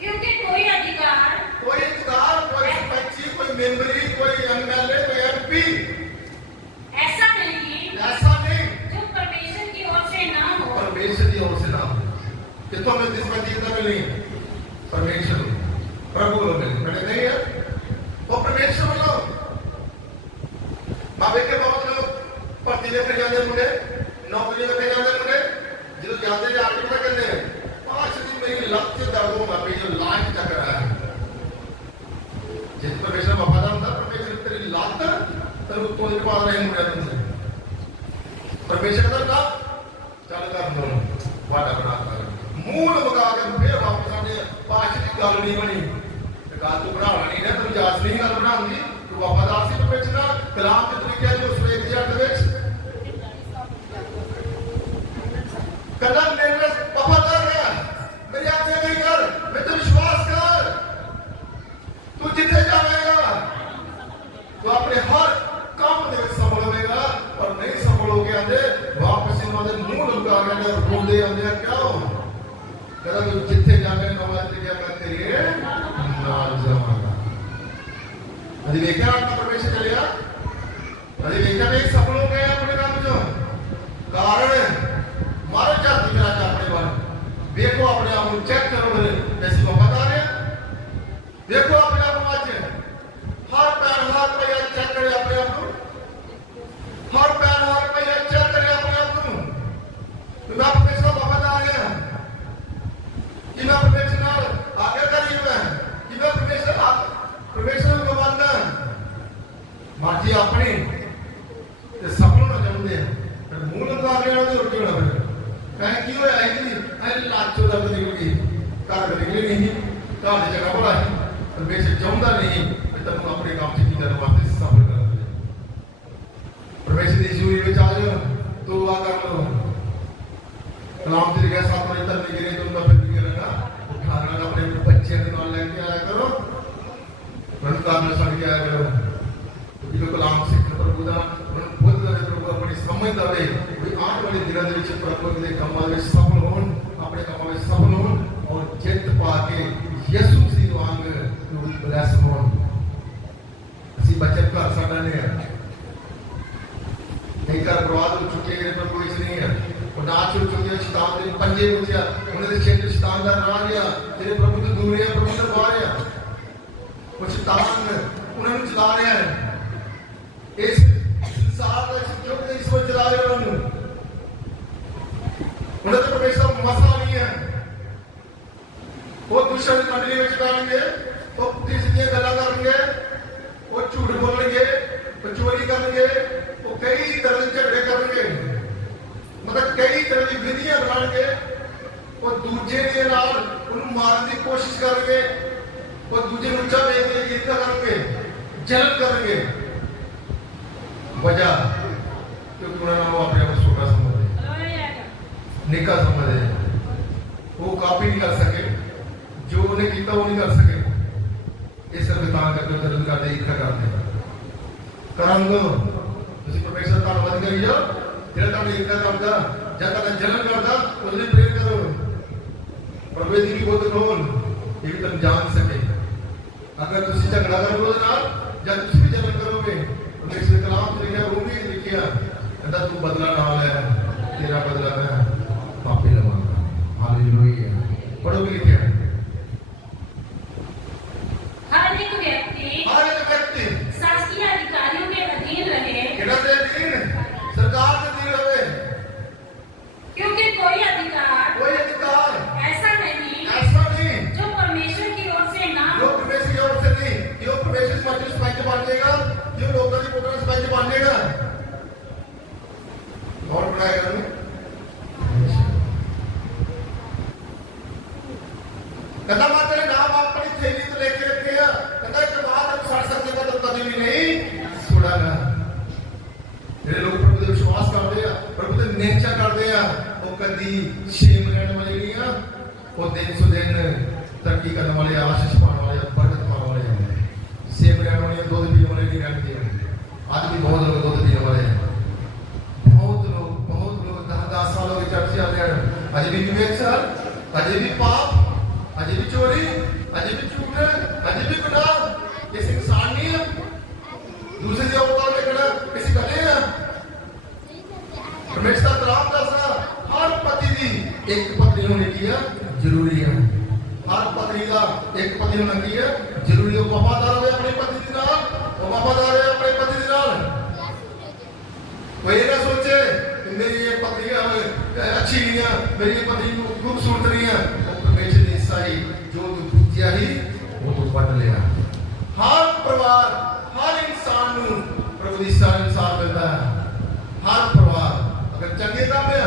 क्योंकि कोई अधिकार कोई सरपंच कोई मेंबरी कोई एमएलए कोई एमपी ऐसा नहीं जो परमेश्वर की ओर से ना हो परमेश्वर की ओर से ना हो कितों में जिसमें जीतना मिली परमेश्वर प्रभु मिले नहीं है वो परमेश्वर बोलो बाबे के बहुत लोग भर्ती लेकर जाते मुंडे नौकरी लेकर जाते मुंडे जो जाते हैं आगे पता करते हैं 5 दिन मेरी लत से दर्द होगा मेरी जो लाइफ चक रहा है जिस परमेश्वर वफादार होता परमेश्वर तेरी लात तेरे को कोई पास नहीं मुंडे तुमसे परमेश्वर का चल कर दोनों वादा बना कर मूल बगा के फिर वापस आने पांच की गल नहीं बनी गल तू बनाना नहीं ना तू जास नहीं गल बनानी तू वफादार सी परमेश्वर कलाम के तरीके जो सुरेख जट विच कदम मेरे वफादार है मेरी आज्ञा नहीं कर मैं तो विश्वास कर तू जिथे जाएगा तो अपने हर काम दे विच संभलोगा और नहीं संभलोगे आंदे वापस इन्होंने मुंह लगा के रोंदे आंदे क्यों कहता तू जिथे जाने नमाज ते क्या कर तेरे नाल जावांगा अभी देखा आपका परमेश्वर चलेगा अभी देखा एक सफल हो गए अपने काम जो कारण मारो जाती मेरा अपने बारे देखो अपने आप को चेक करो कैसी वफादार है ਘਰ ਦੇ ਜਗ੍ਹਾ ਭਲਾ ਸੀ ਪਰਮੇਸ਼ਰ ਚਾਹੁੰਦਾ ਨਹੀਂ ਕਿ ਤੈਨੂੰ ਆਪਣੇ ਕੰਮ 'ਚ ਕੀ ਕਰਨ ਵਾਸਤੇ ਸਫਲ ਕਰਨ ਦੇ ਪਰਮੇਸ਼ਰ ਦੀ ਜ਼ਰੂਰੀ ਵਿੱਚ ਆ ਜਾ ਤੋਬਾ ਕਰ ਲਓ ਕਲਾਮ ਤੇ ਲਿਖਿਆ ਸੱਤ ਵਜੇ ਤੱਕ ਨਿਗਰੇ ਤੋਂ ਮੈਂ ਫਿਰ ਕੀ ਕਰਾਂਗਾ ਉਠਾਣਾ ਆਪਣੇ ਬੱਚਿਆਂ ਦੇ ਨਾਲ ਲੈ ਕੇ ਆਇਆ ਕਰੋ ਮੈਨੂੰ ਕੰਮ ਛੱਡ ਕੇ ਆਇਆ ਕਰੋ ਕਿਉਂਕਿ ਜੋ ਕਲਾਮ ਸਿੱਖਣ ਪ੍ਰਭੂ ਦਾ ਬੁੱਧ ਦਾ ਪ੍ਰਭੂ ਆਪਣੀ ਸਮਝ ਦਵੇ ਵੀ ਆਉਣ ਵਾਲੇ ਦਿਨਾਂ ਦੇ ਵਿੱਚ ਪ੍ਰਭੂ ਦੇ ਕੰਮਾਂ ਵਿੱਚ ਸਫਲ ਹੋਣ ਆਪਣੇ ਕੰਮਾਂ ਵਿੱਚ ਸਫਲ ਹੋਣ ਔਰ ਜਿੱਤ ਪਾ ਕੇ ਯਿਸੂ ਮਸੀਹ ਵਾਂਗ ਨੂੰ ਬਲੈਸ ਹੋਣ ਅਸੀਂ ਬੱਚੇ ਘਰ ਸਾਡਾ ਨੇ ਨਹੀਂ ਘਰ ਬਰਬਾਦ ਹੋ ਚੁੱਕੇ ਨੇ ਪ੍ਰਭੂ ਇਸ ਨਹੀਂ ਹੈ ਉਹ ਨਾ ਚੁੱਕ ਚੁੱਕੇ ਸ਼ੈਤਾਨ ਦੇ ਪੰਜੇ ਵਿੱਚ ਉਹਨਾਂ ਦੇ ਛੇੜ ਸ਼ੈਤਾਨ ਦਾ ਰਾਹ ਗਿਆ ਤੇਰੇ ਪ੍ਰਭੂ ਤੋਂ ਦੂਰ ਹੈ ਪ੍ਰਭੂ ਤੋਂ ਬਾਹਰ ਆ ਉਹ ਸ਼ੈਤਾਨ ਉਹਨਾਂ ਨੂੰ ਚਲਾ ਰਿਹਾ ਹੈ ਇਸ ਸੰਸਾਰ ਦਾ ਜੋ ਕਿ ਇਸ ਵਿੱਚ ਚਲਾ ਰਿਹਾ ਉਹਨਾਂ ਨੂੰ ਉਹਨਾਂ ਦੇ ਪਰਮੇਸ਼ਰ ਮਸਲਾ ਨਹੀਂ ਹੈ ਉਹ ਦੁਸ਼ਮਣ ਦੀ ਮੰਡਲੀ ਵਿੱਚ ਕਰਨਗੇ ਉਹ ਪੁੱਠੀ ਸਿੱਧੀਆਂ ਗੱਲਾਂ ਕਰਨਗੇ ਉਹ ਝੂਠ ਬੋਲਣਗੇ ਉਹ ਚੋਰੀ ਕਰਨਗੇ ਉਹ ਕਈ ਤਰ੍ਹਾਂ ਦੇ ਝਗੜੇ ਕਰਨਗੇ ਮਤਲਬ ਕਈ ਤਰ੍ਹਾਂ ਦੀ ਵਿਧੀਆਂ ਬਣਾਉਣਗੇ ਉਹ ਦੂਜੇ ਦੇ ਨਾਲ ਉਹਨੂੰ ਮਾਰਨ ਦੀ ਕੋਸ਼ਿਸ਼ ਕਰਨਗੇ ਉਹ ਦੂਜੇ ਨੂੰ ਉੱਚਾ ਵੇਖ ਕੇ ਈਰਖਾ ਕਰਨਗੇ ਜਲਨ ਕਰਨਗੇ ਵਜ੍ਹਾ ਕਿਉਂਕਿ ਉਹਨਾਂ ਨੂੰ ਆਪਣੇ ਆਪ ਨੂੰ ਛੋਟਾ ਸਮਝਦੇ ਨਿੱਕਾ ਸਮਝਦੇ ਉਹ ਕਾਪੀ ਨਹੀਂ ਕਰ ਸਕੇ ਜੋ ਉਹਨੇ ਕੀਤਾ ਉਹ ਨਹੀਂ ਕਰ ਸਕੇ ਇਸ ਕਰਕੇ ਤਾਂ ਕਰਕੇ ਜਲਨ ਕਰਦੇ ਈਰਖਾ ਕਰਦੇ ਕਰਨ ਦੋ ਤੁਸੀਂ ਪਰਮੇਸ਼ਰ ਦਾ ਧੰਨਵਾਦ ਕਰੀ ਜਾਓ ਜਿਹੜਾ ਤੁਹਾਨੂੰ ਈਰਖਾ ਕਰਦਾ ਜਾਂ ਤੁਹਾਡਾ ਜਲਨ ਕਰਦਾ ਉਹਦੇ ਲਈ ਪ੍ਰੇਰ ਕਰੋ ਪ੍ਰਭੂ ਦੀ ਵੀ ਬਹੁਤ ਖੋਲ ਇਹ ਵੀ ਤੁਹਾਨੂੰ ਜਾਣ ਸਕੇ ਅਗਰ ਤੁਸੀਂ ਝਗੜਾ ਕਰੋਗੇ ਉਹਦੇ ਨਾਲ ਜਾਂ ਤੁਸੀਂ ਵੀ ਜਲਨ ਕਰੋਗੇ ਉਹਨੇ ਇਸ ਕਲਾਮ ਤੇ ਲਿਖਿਆ ਉਹ ਵੀ ਲਿਖਿਆ ਕਹਿੰਦਾ ਤੂੰ ਬਦਲਾ ਨਾ ਲੈ ਤੇਰਾ ਬਦਲਾ ਮੈਂ ਪਾਪੇ ਲਵਾਂਗਾ ਹਾਲੇਲੂਇਆ ਪੜੋ ਵੀ ਲਿਖਿਆ हर एक व्यक्ति शासकीय अधिकारियों के अधीन रहे किहड़ा दे अधीन सरकार के अधीन रहे क्योंकि कोई अधिकार ऐसा नहीं जो परमेश्वर की ओर से ना जो परमेश्वर की ओर से नहीं जो परमेश्वर की मर्जी से बन जाएगा जो लोगों की पुत्र से बन जाएगा और बनाएगा कहता मैं तेरे नाम अपनी थैली तो लेके रखे हैं कहता एक बात हम सड़ सकते पर तो कभी भी नहीं छोड़ागा ਜਿਹੜੇ ਲੋਕ ਪ੍ਰਭੂ ਦੇ ਵਿਸ਼ਵਾਸ ਕਰਦੇ ਆ ਪ੍ਰਭੂ ਦੇ ਨਿਹਚਾ ਕਰਦੇ ਆ ਉਹ ਕਦੀ ਸ਼ੇਮ ਲੈਣ ਵਾਲੇ ਨਹੀਂ ਆ ਉਹ ਦਿਨ ਸੁ ਦਿਨ ਤਰੱਕੀ ਕਰਨ ਵਾਲੇ ਆਸ਼ੀਸ਼ ਪਾਉਣ ਵਾਲੇ ਬਰਕਤ ਪਾਉਣ ਵਾਲੇ ਆ ਸ਼ੇਮ ਲੈਣ ਵਾਲੇ ਦੁੱਧ ਪੀਣ ਵਾਲੇ ਨਹੀਂ ਰਹਿੰਦੇ ਅੱਜ ਵੀ ਬਹੁਤ ਲੋਕ ਦੁੱਧ ਪੀਣ ਵਾਲੇ ਆ ਬਹੁਤ ਲੋਕ 10 ਸਾਲ ਹੋ ਗਏ ਚਰਚ ਆਉਂਦੇ ਹਨ ਅਜੇ ਵੀ ਵਿਵੇਕ ਸਾਲ ਅਜੇ ਵੀ ਪਾਪ ਅਜੇ ਵੀ ਚੋਰੀ ਅਜੇ ਵੀ ਝੂਠ ਅਜੇ ਵੀ ਗੁਨਾਹ ਇਸ ਇਨਸਾਨ ਨਹੀਂ ਹੈ दूसरे के अवतार में खड़ा किसी का नहीं है परमेश्वर कलाम दसना हर पति की एक पत्नी होने की है जरूरी है हर पत्नी का एक पति होना की है जरूरी है वफादार हो अपने पति के नाल वो वफादार है अपने पति के नाल कोई ना सोचे कि मेरी ये पत्नी अच्छी नहीं है मेरी ये पत्नी खूबसूरत नहीं है परमेश्वर ने सही जो तू पूछा ही वो तू पढ़ लिया हर परिवार हर इंसान ਨੂੰ ਪ੍ਰਭੂ ਦੀ ਸਾਰ ਅਨੁਸਾਰ ਮਿਲਦਾ ਹੈ ਹਰ ਪਰਿਵਾਰ ਅਗਰ ਚੰਗੇ ਕੰਮ ਹੈ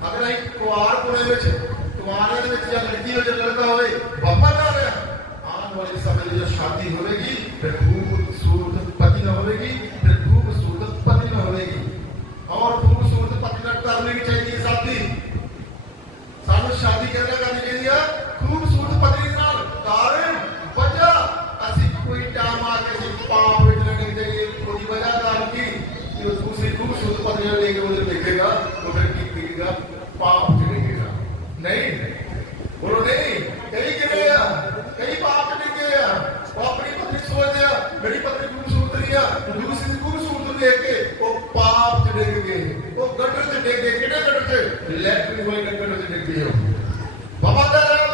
ਅਗਰ ਇੱਕ ਕੁਆਰ ਕੋਲੇ ਵਿੱਚ ਕੁਆਰੇ ਦੇ ਵਿੱਚ ਜਾਂ ਲੜਕੀ ਹੋ ਜਾਂ ਲੜਕਾ ਹੋਵੇ ਵਫਾਦਾਰ ਹੈ ਆਉਣ ਵਾਲੇ ਸਮੇਂ ਵਿੱਚ ਸ਼ਾਦੀ ਹੋਵੇਗੀ ਫਿਰ ਖੂਬਸੂਰਤ ਪਤੀ ਨਾ ਹੋਵੇਗੀ ਫਿਰ ਖੂਬਸੂਰਤ ਪਤਨੀ ਨਾ ਹੋਵੇਗੀ ਔਰ ਖੂਬਸੂਰਤ ਪਤੀ ਨਾਲ ਕਰਨੀ ਚਾਹੀਦੀ ਹੈ ਸਾਥੀ ਸਾਨੂੰ ਸ਼ਾਦੀ ਕਰਨੀ ਚਾਹੀਦੀ ਹੈ ਖੂਬਸੂਰਤ ਪਤਨੀ ਨਾਲ ਕਾਰਨ ਵਜ੍ਹਾ ਅਸੀਂ ਕੋਈ ਟਾਈਮ ਆ ਕੇ पाप में लगने चाहिए उसकी वजह कारण की कि दूसरी खूबसूरत पत्नियां लेके उधर देखेगा उधर की पीएगा पाप चढ़ेगा नहीं बोलो नहीं कई गिरे कई पाप चढ़े वो अपनी पत्नी सोच दिया मेरी पत्नी खूबसूरत नहीं है दूसरी खूबसूरत देख के वो पाप चढ़ेगे वो गटर से देख के कितने गटर से इलेक्ट्रिक वाले गटर से देख के वफादार है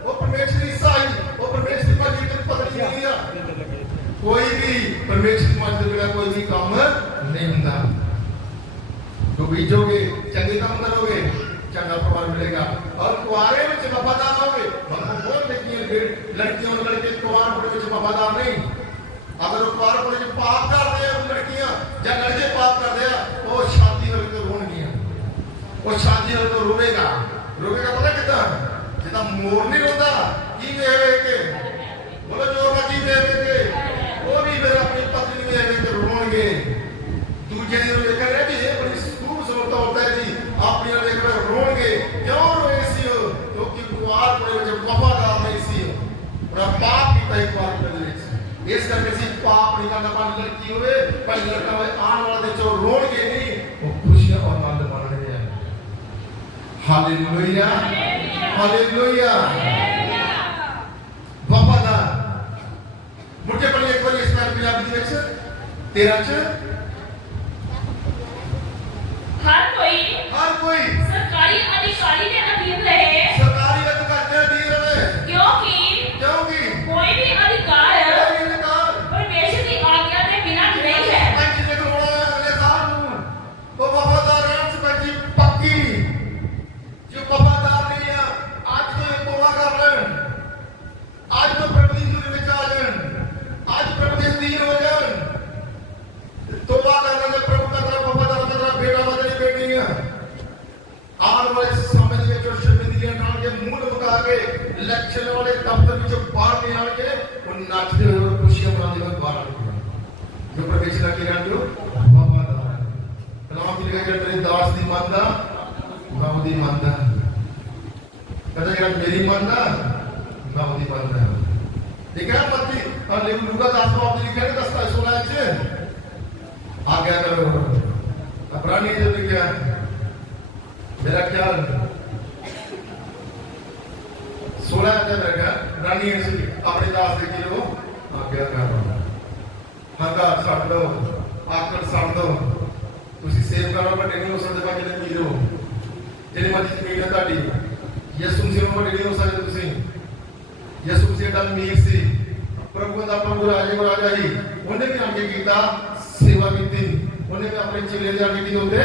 वो परमेश्वर ईसाई वो परमेश्वर का जीवन पत्नी नहीं है कोई भी परमेश्वर की मर्जी बिना कोई भी काम नहीं होता जो बीजोगे चंगे काम करोगे चंगा फल मिलेगा और कुआरे में वफादार होगे हम बोल देखिए लड़कियों और लड़के कुआर पड़े में वफादार नहीं अगर वो कुआर पड़े में पाप कर रहे हैं लड़कियां या लड़के पाप कर रहे हैं तो शादी होगी तो रोणगी वो शादी होगी तो रोएगा पता कितना जितना मोर नहीं रोता कि ਵੇਖ ਕੇ ਬੋਲੋ ਜੋ ਮਰਜੀ ਵੇਖ ਕੇ ਉਹ ਵੀ ਫਿਰ ਆਪਣੀ ਪਤਨੀ ਨੂੰ ਵੇਖ ਕੇ ਰੋਣਗੇ ਦੂਜੇ ਨੂੰ ਵੇਖ ਕੇ ਵੀ ਇਹ ਬੜੀ ਖੂਬਸੂਰਤ ਔਰਤ ਹੈ ਜੀ ਆਪਣੀ ਨੂੰ ਵੇਖ ਕੇ ਰੋਣਗੇ ਕਿਉਂ ਰੋਏ ਸੀ ਉਹ ਕਿਉਂਕਿ ਕੁਆਰ ਕੋਲ ਵਿੱਚ ਵਫਾਦਾਰ ਨਹੀਂ ਸੀ ਉਹ ਪਾਪ ਕੀਤਾ ਇੱਕ ਵਾਰ ਦੇ ਵਿੱਚ ਇਸ ਕਰਕੇ ਅਸੀਂ ਪਾਪ ਨਹੀਂ ਕਰਨਾ ਪਰ ਲੜਕੀ ਹੋਵੇ ਪਰ ਲੜਕਾ ਹੋਵੇ ਆਉਣ ਵਾਲਾ ਦੇ ਚੋਂ ਰੋਣਗੇ ਨਹੀਂ ਉਹ ਖੁਸ਼ੀਆਂ ਔਰ ਆਨੰਦ ਮਾਣਨਗੇ ਹਾਲੇਲੂਇਆ ਹਾਲੇਲੂਇਆ ਵਫਾਦਾਰ ਮੁਝੇ ਪੜ੍ਹੀ ਇੱਕ ਵਾਰੀ ਇਸ ਨਾਲ ਪੰਜਾਬੀ ਦੇ ਵਿੱਚ 13 ਚ हर कोई सरकारी अधिकारी के अधीन रहे ਸਰਕਾਰੀ ਅਧਿਕਾਰੀ ਦੇ ਅਧੀਨ ਰਹੇ क्योंकि कोई भी अधिकार परमेश्वर की आज्ञा के बिना नहीं है ਪੰਜ ਦੇ ਕੋਲ ਅਗਲੇ ਸਾਲ ਨੂੰ ਉਹ ਵਫਾਦਾਰ ਰਹਿਣ ਸਪੰਜੀ ਪੱਕੀ ਜੋ ਵਫਾਦਾਰ ਨਹੀਂ ਆ ਅੱਜ ਤੋਂ ਤੋਬਾ ਕਰ ਲੈਣ ਅੱਜ ਤੋਂ ਪ੍ਰਭੂ ਦੀ ਹਜ਼ੂਰੀ ਵਿੱਚ ਆ ਜਾਣ ਅੱਜ ਪ੍ਰਭੂ ਦੇ ਅਧੀਨ ਹੋ ਜਾਣ ਤੋਬਾ ਕਰ ਲੈਣ ਪ੍ਰਭੂ ਦਾ ਤਰ੍ਹਾਂ ਵਫਾਦਾਰ ਦਾ ਬੇਟਾ ਬਦਲੀ ਬੇਟੀਆਂ ਆਉਣ ਵਾਲੇ ਸਮੇਂ ਦੇ ਵਿੱਚ ਸ਼ਰਮਿੰਦਗੀਆਂ ਨਾਲ ਕੇ ਮੂੰਹ ਲੁਕਾ ਕੇ ਇਲੈਕਸ਼ਨ ਵਾਲੇ ਦਫ਼ਤਰ ਵਿੱਚੋਂ ਬਾਹਰ ਨਹੀਂ ਆਣ ਕੇ ਉਹ ਨੱਚਦੇ ਹੋਏ ਖੁਸ਼ੀਆਂ ਮਨਾਉਂਦੇ ਹੋਏ ਬਾਹਰ ਆਉਣਗੇ ਜੋ ਪਰਮੇਸ਼ਰ ਕੀ ਕਹਿੰਦੇ ਹੋ ਵਫਾਦਾਰ ਕਲਾਮ ਦੀ ਲਿਖਿਆ ਤੇਰੇ ਦਾਸ ਦੀ ਮੰਨਦਾ ਮੈਂ ਉਹਦੀ ਮੰਨਦਾ ਕਹਿੰਦਾ ਜਿਹੜਾ ਮੇਰੀ ਮੰਨਦਾ ਮੈਂ ਉਹਦੀ ਮੰਨਦਾ ਠੀਕ ਹੈ ਮੱਤੀ ਔਰ ਲੂਕਾ 10 ਤੋਂ ਆਪਣੀ ਲਿਖਿਆ 10:16 ਚ ਆਗਿਆ ਕਰੋ ਅਪਰਾਣੀ ਜੋ ਲਿਖਿਆ मेरा ख्याल 16 जब रहेगा रानी अपने दास दे किलो आज्ञा कर हंकार छड़ दो आकड़ छड़ दो ਤੁਸੀਂ ਸੇਵ ਕਰੋ ਵੱਡੇ ਨਹੀਂ ਹੋ ਸਕਦੇ ਬਾਕੀ ਦੇ ਪੀ ਲਓ ਜਿਹੜੀ ਮਰਜ਼ੀ ਜ਼ਮੀਨ ਹੈ ਤੁਹਾਡੀ ਯਿਸੂ ਮਸੀਹ ਨੂੰ ਵੱਡੇ ਨਹੀਂ ਹੋ ਸਕਦੇ ਤੁਸੀਂ ਯਿਸੂ ਮਸੀਹ ਦਾ ਅਮੀਰ ਸੀ ਪ੍ਰਭੂ ਦਾ ਪ੍ਰਭੂ ਰਾਜਾ ਹੀ ਉਹਨੇ ਵੀ ਆਗੇ ਕੀਤਾ ਸੇਵਾ ਕੀਤੀ ਉਹਨੇ ਵੀ ਆਪਣੇ ਚੇਲੇ ਦੇ ਆਗੇ ਕੀ ਹੁੰਦੇ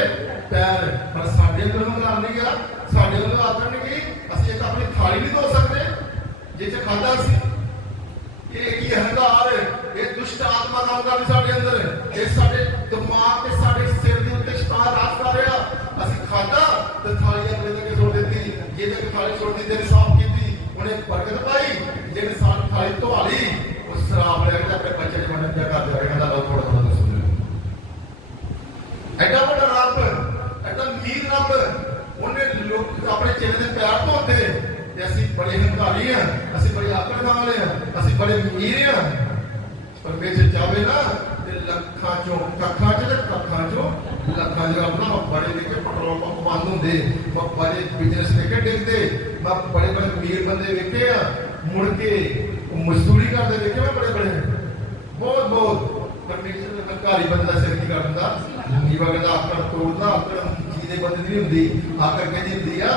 ਪੈਰ ਪਰ ਸਾਡੇ ਕੋਲ ਨੂੰ ਨਾਮ ਨਹੀਂ ਗਿਆ ਸਾਡੇ ਕੋਲ ਆਦਤ ਨਹੀਂ ਗਈ ਅਸੀਂ ਇੱਕ ਆਪਣੀ ਥਾਲੀ ਨਹੀਂ ਧੋ ਸਕਦੇ ਜੇ ਚ ਖਾਦਾ ਸੀ ਇਹ ਕੀ ਹੰਕਾਰ ਇਹ ਦੁਸ਼ਟ ਆਤਮਾ ਕੰਮ ਕਰਦੀ ਸਾਡੇ ਅੰਦਰ ਇਹ ਸਾਡੇ ਦਿਮਾਗ ਤੇ ਸਾਡੇ ਸਿਰ ਦੇ ਉੱਤੇ ਸ਼ੈਤਾਨ ਰਾਜ ਕਰ ਰਿਹਾ ਅਸੀਂ ਖਾਦਾ ਤੇ ਥਾਲੀ ਆਪਣੇ ਤੇ ਛੋੜ ਦਿੱਤੀ ਜਿਹਦੇ ਥਾਲੀ ਛੋੜ ਦਿੱਤੀ ਤੇ ਸਾਫ਼ ਕੀਤੀ ਉਹਨੇ ਬਰਕਤ ਪਾਈ ਜਿਹਨੇ ਸਾਨੂੰ ਥਾਲੀ ਧਵਾ ਲਈ ਉਸ ਸ਼ਰਾਬ ਲੈ ਕੇ ਆਪਣੇ ਬੱਚੇ ਦੇ ਮਨ ਤੇ ਕਰ ਦਿਆ ਕਹਿੰਦਾ ਲਓ ਥੋੜਾ ਥੋੜਾ ਸੁਣ ਲਓ ਐਡਾ ਵੱਡਾ ਰੱਬ ਐਡਾ ਅਮੀਰ ਰੱਬ ਉਹਨੇ ਲੋਕ ਆਪਣੇ ਚਿਹਰੇ ਦੇ ਪਿਆਰ ਧੋਤੇ ਤੇ ਅਸੀਂ ਬੜੇ ਹੰਕਾਰੀ ਆ ਅਸੀਂ ਬੜੇ ਆਕੜ ਵਾਲੇ ਆ ਅਸੀਂ ਬੜੇ ਅਮੀਰ ਆ ਪਰਮੇਸ਼ਰ ਚਾਹੇ ਨਾ ਤੇ ਲੱਖਾਂ ਚੋਂ ਕੱਖਾਂ ਚ ਤੇ ਕੱਖਾਂ ਚੋਂ ਲੱਖਾਂ ਚ ਆਪਣਾ ਬੜੇ ਦੇਖੇ ਪੈਟਰੋਲ ਪੰਪ ਬੰਦ ਹੁੰਦੇ ਬੜੇ ਬਿਜ਼ਨਸ ਦੇਖੇ ਡਿੱਗਦੇ ਮੈਂ ਬੜੇ ਬੜੇ ਅਮੀਰ ਬੰਦੇ ਵੇਖੇ ਆ ਮੁੜ ਕੇ ਮਜ਼ਦੂਰੀ ਕਰਦੇ ਵੇਖੇ ਮੈਂ ਬੜੇ ਬਹੁਤ ਬਹੁਤ ਪਰਮੇਸ਼ਰ ਦੇ ਹੰਕਾਰੀ ਬੰਦੇ ਦਾ ਸਿਰ ਕੀ ਕਰ ਦਿੰਦਾ ਨੀਵਾ ਕਹਿੰਦਾ ਆਕੜ ਤੋੜਦਾ ਆਕੜ ਜਿਹਦੇ ਬੰਦੇ ਦੀ ਹੁੰਦੀ ਆਕੜ ਕਹਿੰਦੀ ਹੁੰਦੀ ਆ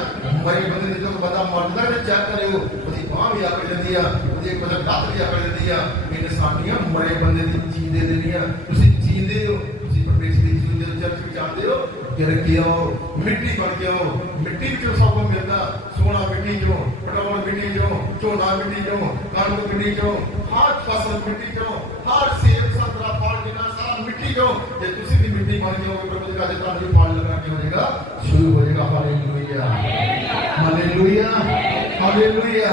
ਮਰੇ ਬੰਦੇ ਦੀ ਜਦੋਂ ਬੰਦਾ ਮਰਦਾ ਤੇ ਚੈੱਕ ਕਰਿਓ ਉਹਦੀ ਬਾਂਹ ਵੀ ਆਕੜ ਜਾਂਦੀ ਆ ਉਹਦੀ ਇੱਕ ਬੰਦਾ ਲੱਤ ਵੀ ਆਕੜ ਜਾਂਦੀ ਆ ਇਹ ਨਿਸ਼ਾਨੀਆਂ ਮਰੇ ਬੰਦੇ ਦੀ ਜੀਂਦੇ ਦੇਣੀਆਂ ਤੁਸੀਂ ਜੀਂਦੇ ਹੋ ਤੁਸੀਂ ਪਰਮੇਸ਼ਰ ਦੀ ਜੀਂਦੇ ਹੋ ਚਰਚ ਵਿੱਚ ਆਉਂਦੇ ਹੋ ਗਿਰ ਕੇ ਆਓ ਮਿੱਟੀ ਬਣ ਕੇ ਆਓ ਮਿੱਟੀ ਵਿੱਚੋਂ ਸਭ ਕੁਝ ਮਿਲਦਾ ਸੋਨਾ ਮਿੱਟੀ ਚੋਂ ਪਟਵਾਰ ਮਿੱਟੀ ਚੋਂ ਝੋਨਾ ਮਿੱਟੀ ਚੋਂ ਕਣਕ ਮਿੱਟੀ ਚੋਂ ਹਰ ਫਸਲ ਮਿੱਟੀ ਚੋਂ ਹਰ ਸੇਬ ਸੰਤਰਾ ਫਲ ਜਿੰਨਾ ਸਾਰਾ ਮਿੱਟੀ ਚੋਂ ਜੇ ਤੁਸੀਂ ਵੀ ਮਿੱਟੀ ਬਣ ਜਾਓਗੇ ਪ੍ਰਭੂ ਦੇ ਘਰ ਦੇ ਤੁਹਾਨੂੰ ਫਲ ਲੱਗਣਾ ਕੀ ਹੋ ਜਾਏਗਾ ਸ਼ੁਰੂ ਹੋ ਜਾਏਗਾ ਹਾਲੇਲੂਇਆ ਹਾਲੇਲੂਇਆ ਹਾਲੇਲੂਇਆ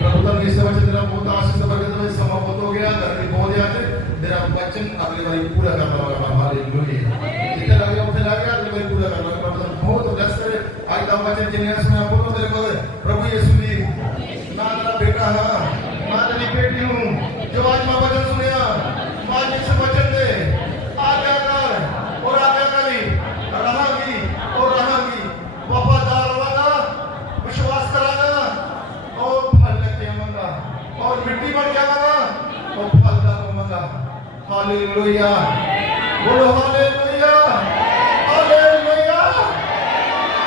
ਪ੍ਰਭੂ ਦਾ ਇਸ ਵਚਨ ਤੇਰਾ ਬਹੁਤ ਆਸ਼ੀਸ਼ ਬਰਕਤ ਵਿੱਚ ਸਮਾਂ ਬਹੁਤ ਹੋ ਗਿਆ ਗਰਮੀ ਬਹੁਤ ਹੈ ਅੱਜ ਮੇਰਾ ਵਚਨ ਅਗਲੀ ਵਾਰੀ ਪੂਰਾ ਕਰਨਾ ਹੋਗਾ ਹਾਲੇਲੂਇਆ ਜਿੱਥੇ ਲੱਗਿਆ ਉੱਥੇ ਲੱਗ ਗਿਆ ਅਗਲੀ ਵਾਰੀ ਪੂਰਾ ਕਰਨਾ ਪ੍ਰਭੂ ਦਾ ਬਹੁਤ ਬਲੈਸ ਕਰੇ ਅੱਜ ਦਾ ਵਚਨ ਜਿੰਨੇ ਸੁਣਿਆ ਬੋਲੋ ਤੇਰੇ ਕੋਲ ਪ੍ਰਭੂ ਯਿਸੂ ਜੀ ਮੈਂ ਤੇਰਾ ਬੇਟਾ ਹਾਂ ਮੈਂ ਤੇਰੀ ਬੇਟੀ ਹੂੰ ਜੋ ਅੱਜ ਮੈਂ ਵਚਨ ਸੁਣਿਆ आज इस वचन दे आज्ञा कर और आज्ञाकारी रहांगी और रहांगी वफादार रहांगा विश्वास करांगा और फल लेके आऊंगा और मिट्टी बन के आऊंगा और फलदार होऊंगा हालेलुया बोलो हालेलुया हालेलुया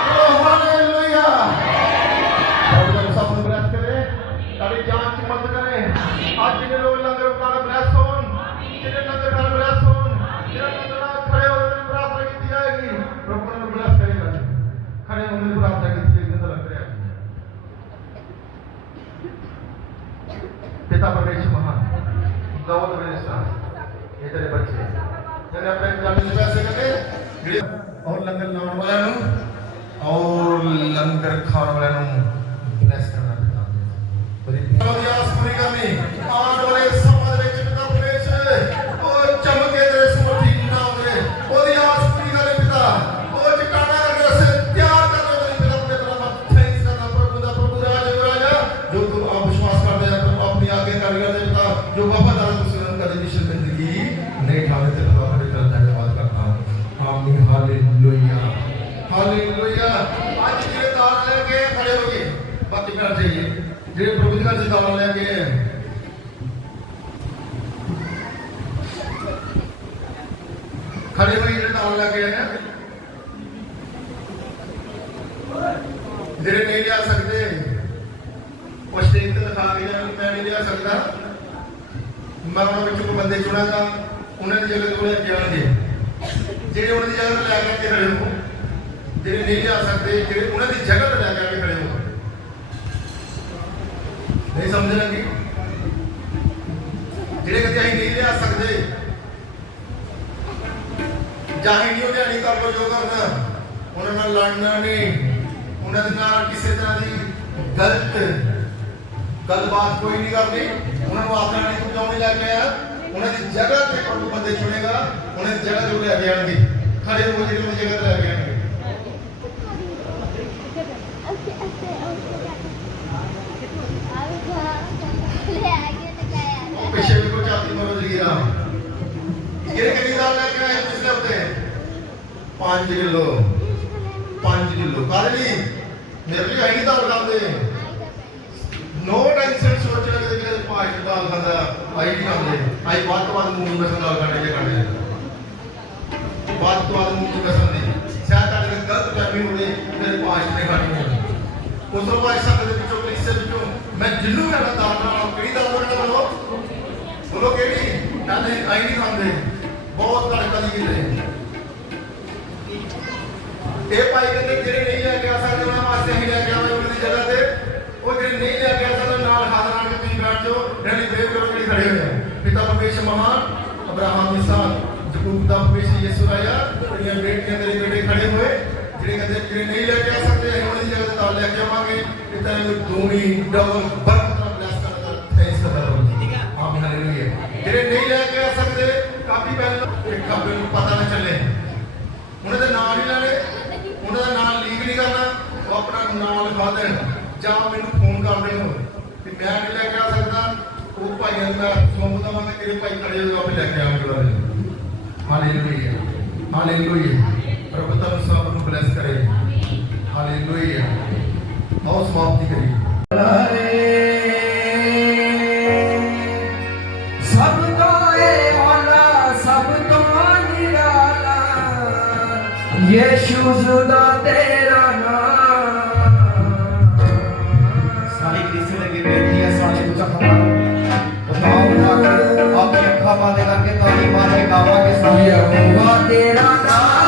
बोलो हालेलुया प्रभु का सब ब्लेस करे तारी जान की मदद करे आज के लोग लंगर का ब्लेस हो ਜਿਹਨੇ ਲੰਗਰ ਨਾਲ ਬਲੈਸ ਹੋਣ ਜਿਹੜਾ ਲੰਗਰ ਨਾਲ ਖੜੇ ਹੋਣ ਦੀ ਪ੍ਰਾਰਥਨਾ ਕੀਤੀ ਜਾਏਗੀ ਪ੍ਰਭੂ ਨੂੰ ਬਲੈਸ ਕਰੇਗਾ ਖੜੇ ਹੋਣ ਦੀ ਪ੍ਰਾਰਥਨਾ ਕੀਤੀ ਜਾਏਗੀ ਤਾਂ ਲੱਗ ਰਿਹਾ ਪਿਤਾ ਪਰਮੇਸ਼ਰ ਮਹਾਨ ਦਾਵਤ ਬੇਨਸਾਨ ਇਹ ਤੇਰੇ ਬੱਚੇ ਜਿਹੜੇ ਆਪਣੇ ਜਾਨ ਦੇ ਪੈਸੇ ਕਰਦੇ ਔਰ ਲੰਗਰ ਲਾਉਣ ਵਾਲਿਆਂ ਨੂੰ ਔਰ ਲੰਗਰ ਖਾਣ ਵਾਲਿਆਂ ਨੂੰ ਬਲੈਸ ਕਰਨਾ ਪਿਤਾ ਬੜੀ जो वफादार मुसलमान का दिल जिंदगी नहीं ठाने से खुदा बड़े तरह धन्यवाद करता हूँ। आमीन हालेलुया हालेलुया। आज जिले तार लेके खड़े हो गए, बाकी बैठ जाइए। जिले प्रभु जी का तार लेके खड़े हुए जिले तार लेके हैं, जिले नहीं जा सकते और स्टेज पे लिखा के मैं नहीं जा सकता, मैं उन्होंने को बंदे चुना था, उन्होंने जगह को लेके आएंगे, जिले उन्होंने जगह पे लेके खड़े हो, जिले नहीं जा सकते, जिले उन्होंने जगह पे लेके खड़े हो, नहीं समझ लगी, जिले कहते हैं नहीं जा सकते, जाहि नहीं होने नहीं कर लो जो करना, उन्होंने लड़ना नहीं, उन्होंने किसी तरह की गलत गलबात कोई नहीं करनी, उन्होंने आखिर नहीं तुम जाओ नहीं लेके आया, उन्होंने जगह पे कोई बंदे चुनेगा, उन्हें जगह जो लेके आएंगे, खड़े हो जिले में जगह लेके आएंगे। पीछे भी कुछ आती मरो गिरा, ये कितनी दाल लेके आए पिछले हफ्ते? 5 किलो, 5 किलो, काली मेरे लिए आई दाल खाते हैं। नो टेंशन सोच रहे थे कि 5 दाल खाना आई नहीं खाते, आई बात तो बात मुंह में दाल खाने के खाने, बात तो बात मुंह में कसम नहीं, शायद आगे गलत टाइमिंग हो गई, मेरे 5 नहीं खानी है। उस लोग ऐसा करते बिचो इससे बिचो मैं जिल्लू का दाल बना रहा हूँ, कई दाल बना रहा हूँ, बोलो केड़ी ना नहीं आई नहीं खाते, बहुत तड़का दी गई है। ये पाई कहते जेरे नहीं लेके आ सकते उन्हें वास्ते ही लेके आवे उनकी जगह पे, वो जेरे नहीं लेके आ सकते नाल हाथ नाल के तुम बैठ जाओ, रैली देव करो जेरे खड़े हुए हैं। पिता परमेश्वर महान अब्राहम इसहाक जकूब पिता परमेश्वर यीशु आया, ये बेटियां तेरे बेटे खड़े हुए, जेरे कहते जेरे नहीं लेके आ सकते हैं उनकी जगह दाल लेके आवांगे, पिता ने दूनी डबल बरकत ब्लेस करता थैंक्स करता हूं। आमीन हालेलुया। जेरे नहीं लेके आ सकते काफी पहले कभी पता न चले, उन्हें तो नाम नहीं लेने, उन्हें नाम लीक नहीं करना, वो अपना नाम लिखा दें, ਜਾਂ ਮੈਨੂੰ ਫੋਨ ਕਰ ਦੇਣ ਕਿ ਮੈਂ ਨਹੀਂ ਲੈ ਕੇ ਆ ਸਕਦਾ, ਉਹ ਭਾਈਆਂ ਨੂੰ ਮੈਂ ਸੌਂਪਦਾ ਵਾਂ ਕਿ ਤੇਰੇ ਭਾਈ ਖੜੇ ਹੋ ਆਪੇ ਲੈ ਕੇ ਆਉਣਗੇ। Hallelujah hallelujah. ਪ੍ਰਭੂ ਤੁਹਾਨੂੰ ਸਭ ਨੂੰ ਬਲੈਸ ਕਰੇ। ਹਾਲੇਲੂਇਆ। ਆਓ ਸਮਾਪਤੀ ਕਰੀਏ। ਸਭ ਤੋਂ ਇਹ ਵਾਲਾ ਸਭ ਤੋਂ ਨਿਰਾਲਾ ਯਿਸੂ ਦਾ ਤੇਰਾ बातें करके ताली मार के गावांगे सारे यहोवा तेरा नाम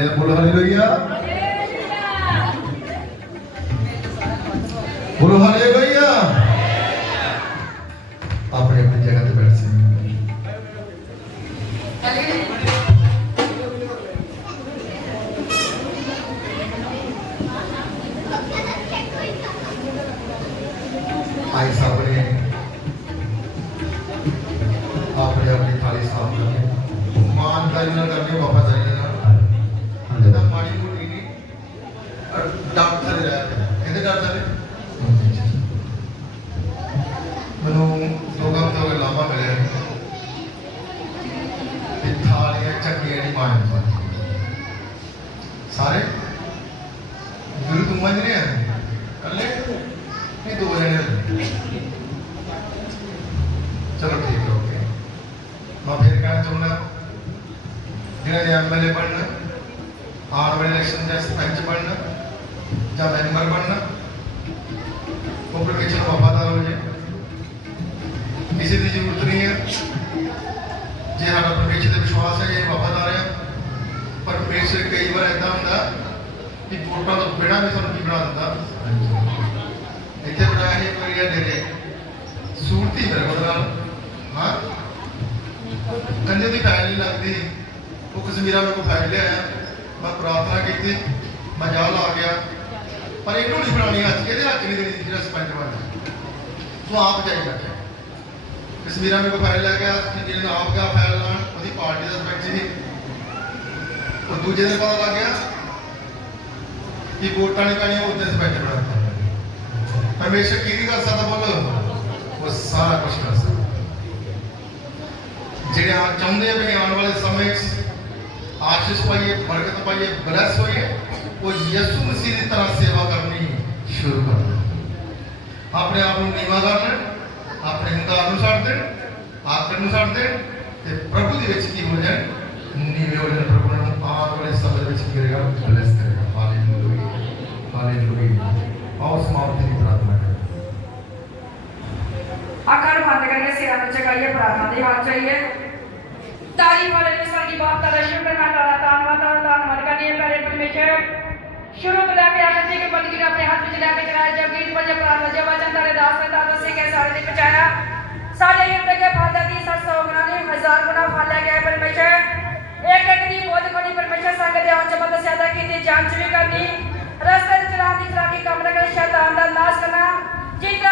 तालियां बोलो हालेलुया, बोलो हालेलुया। अपनी अपनी जगह पे बैठ सकते। आई साहब ने अपनी अपनी थाली साफ करनी, ईमानदारी ना करनी, वफादारी ना जिदा माड़ी मोटी नहीं और डॉक्टर कहते डॉक्टर मैनू 2 हफ्ते हो गए लामा मिले थालियां चक्कियां नहीं मारनी सारे गुरु तुम मंज रहे हैं कल नहीं 2 जने। चलो ठीक है ओके। मैं फिर कहना चाहूँगा जिन्हें MLA बनना, आने वाले इलेक्शन में सरपंच बनना या मेंबर बनना, वो परमेश्वर को वफादार हो जाए, किसी की जरूरत नहीं है। जे हमारा परमेश्वर का विश्वास है, ये वफादार है। परमेश्वर कई बार ऐसा होता कि वोटा तो बिना भी सूरत की बना देता। इतने बनाया है कोई या डेरे सूरती मेरे को ना हाँ कंजे की फाइल नहीं लगती। वो कश्मीरा मेरे को फाइल लिया, मैं प्रार्थना की थी, मैं जा ला गया पर एक नहीं बनानी हथ के हथ नहीं देनी जो सरपंच बनना तू आप जाई बैठे। कश्मीरा मेरे को फाइल लै गया, जिन्हें आप गया फाइल लान वो पार्टी का सरपंच ही और दूजे दिन पता लग गया कि वोटा नहीं पैनिया उस दिन सरपंच बना। परमेश्वर की नहीं कर सकता, बोलो वो सारा कुछ कर सकता। जिन्हें आप चाहते हैं भाई आने वाले समय आशीष पाइए, बरकत पाइए, ब्लेस होइए, वो यीशु मसीह की तरह सेवा करनी शुरू कर दें। अपने आप को नीवा कर लें, अपने हंकार को छड़ दें, आकर को छड़ दें, ते प्रभु के विच की हो जाए नीवे हो जाए। प्रभु ने आने वाले समय विच करेगा, ब्लेस करेगा। Hallelujah, hallelujah. और समाप्ति की प्रार्थना करें। आकार बंद करके सिर में चढ़ाइए, प्रार्थना दी हाथ चाहिए। तारीफ वाले ने सारी बात का शुक्र मैं धन्यवाद करनी है मेरे परमेश्वर। शुरू तो लेके आखिर तक बंदगी ने अपने हाथ में लेके चलाया, जब गीत बजे प्रार्थना जब वचन तेरे दास ने दादा से के सारे ने बचाया। सारे हृदय के फायदा दी 700 गुना नहीं 1000 गुना फल ले गए परमेश्वर। एक एक दी बहुत कोनी परमेश्वर संग दे आंच मत ज्यादा की दी जांच भी करनी, रास्ते चला दी चला के कमरे का शैतान का नाश करना। जितना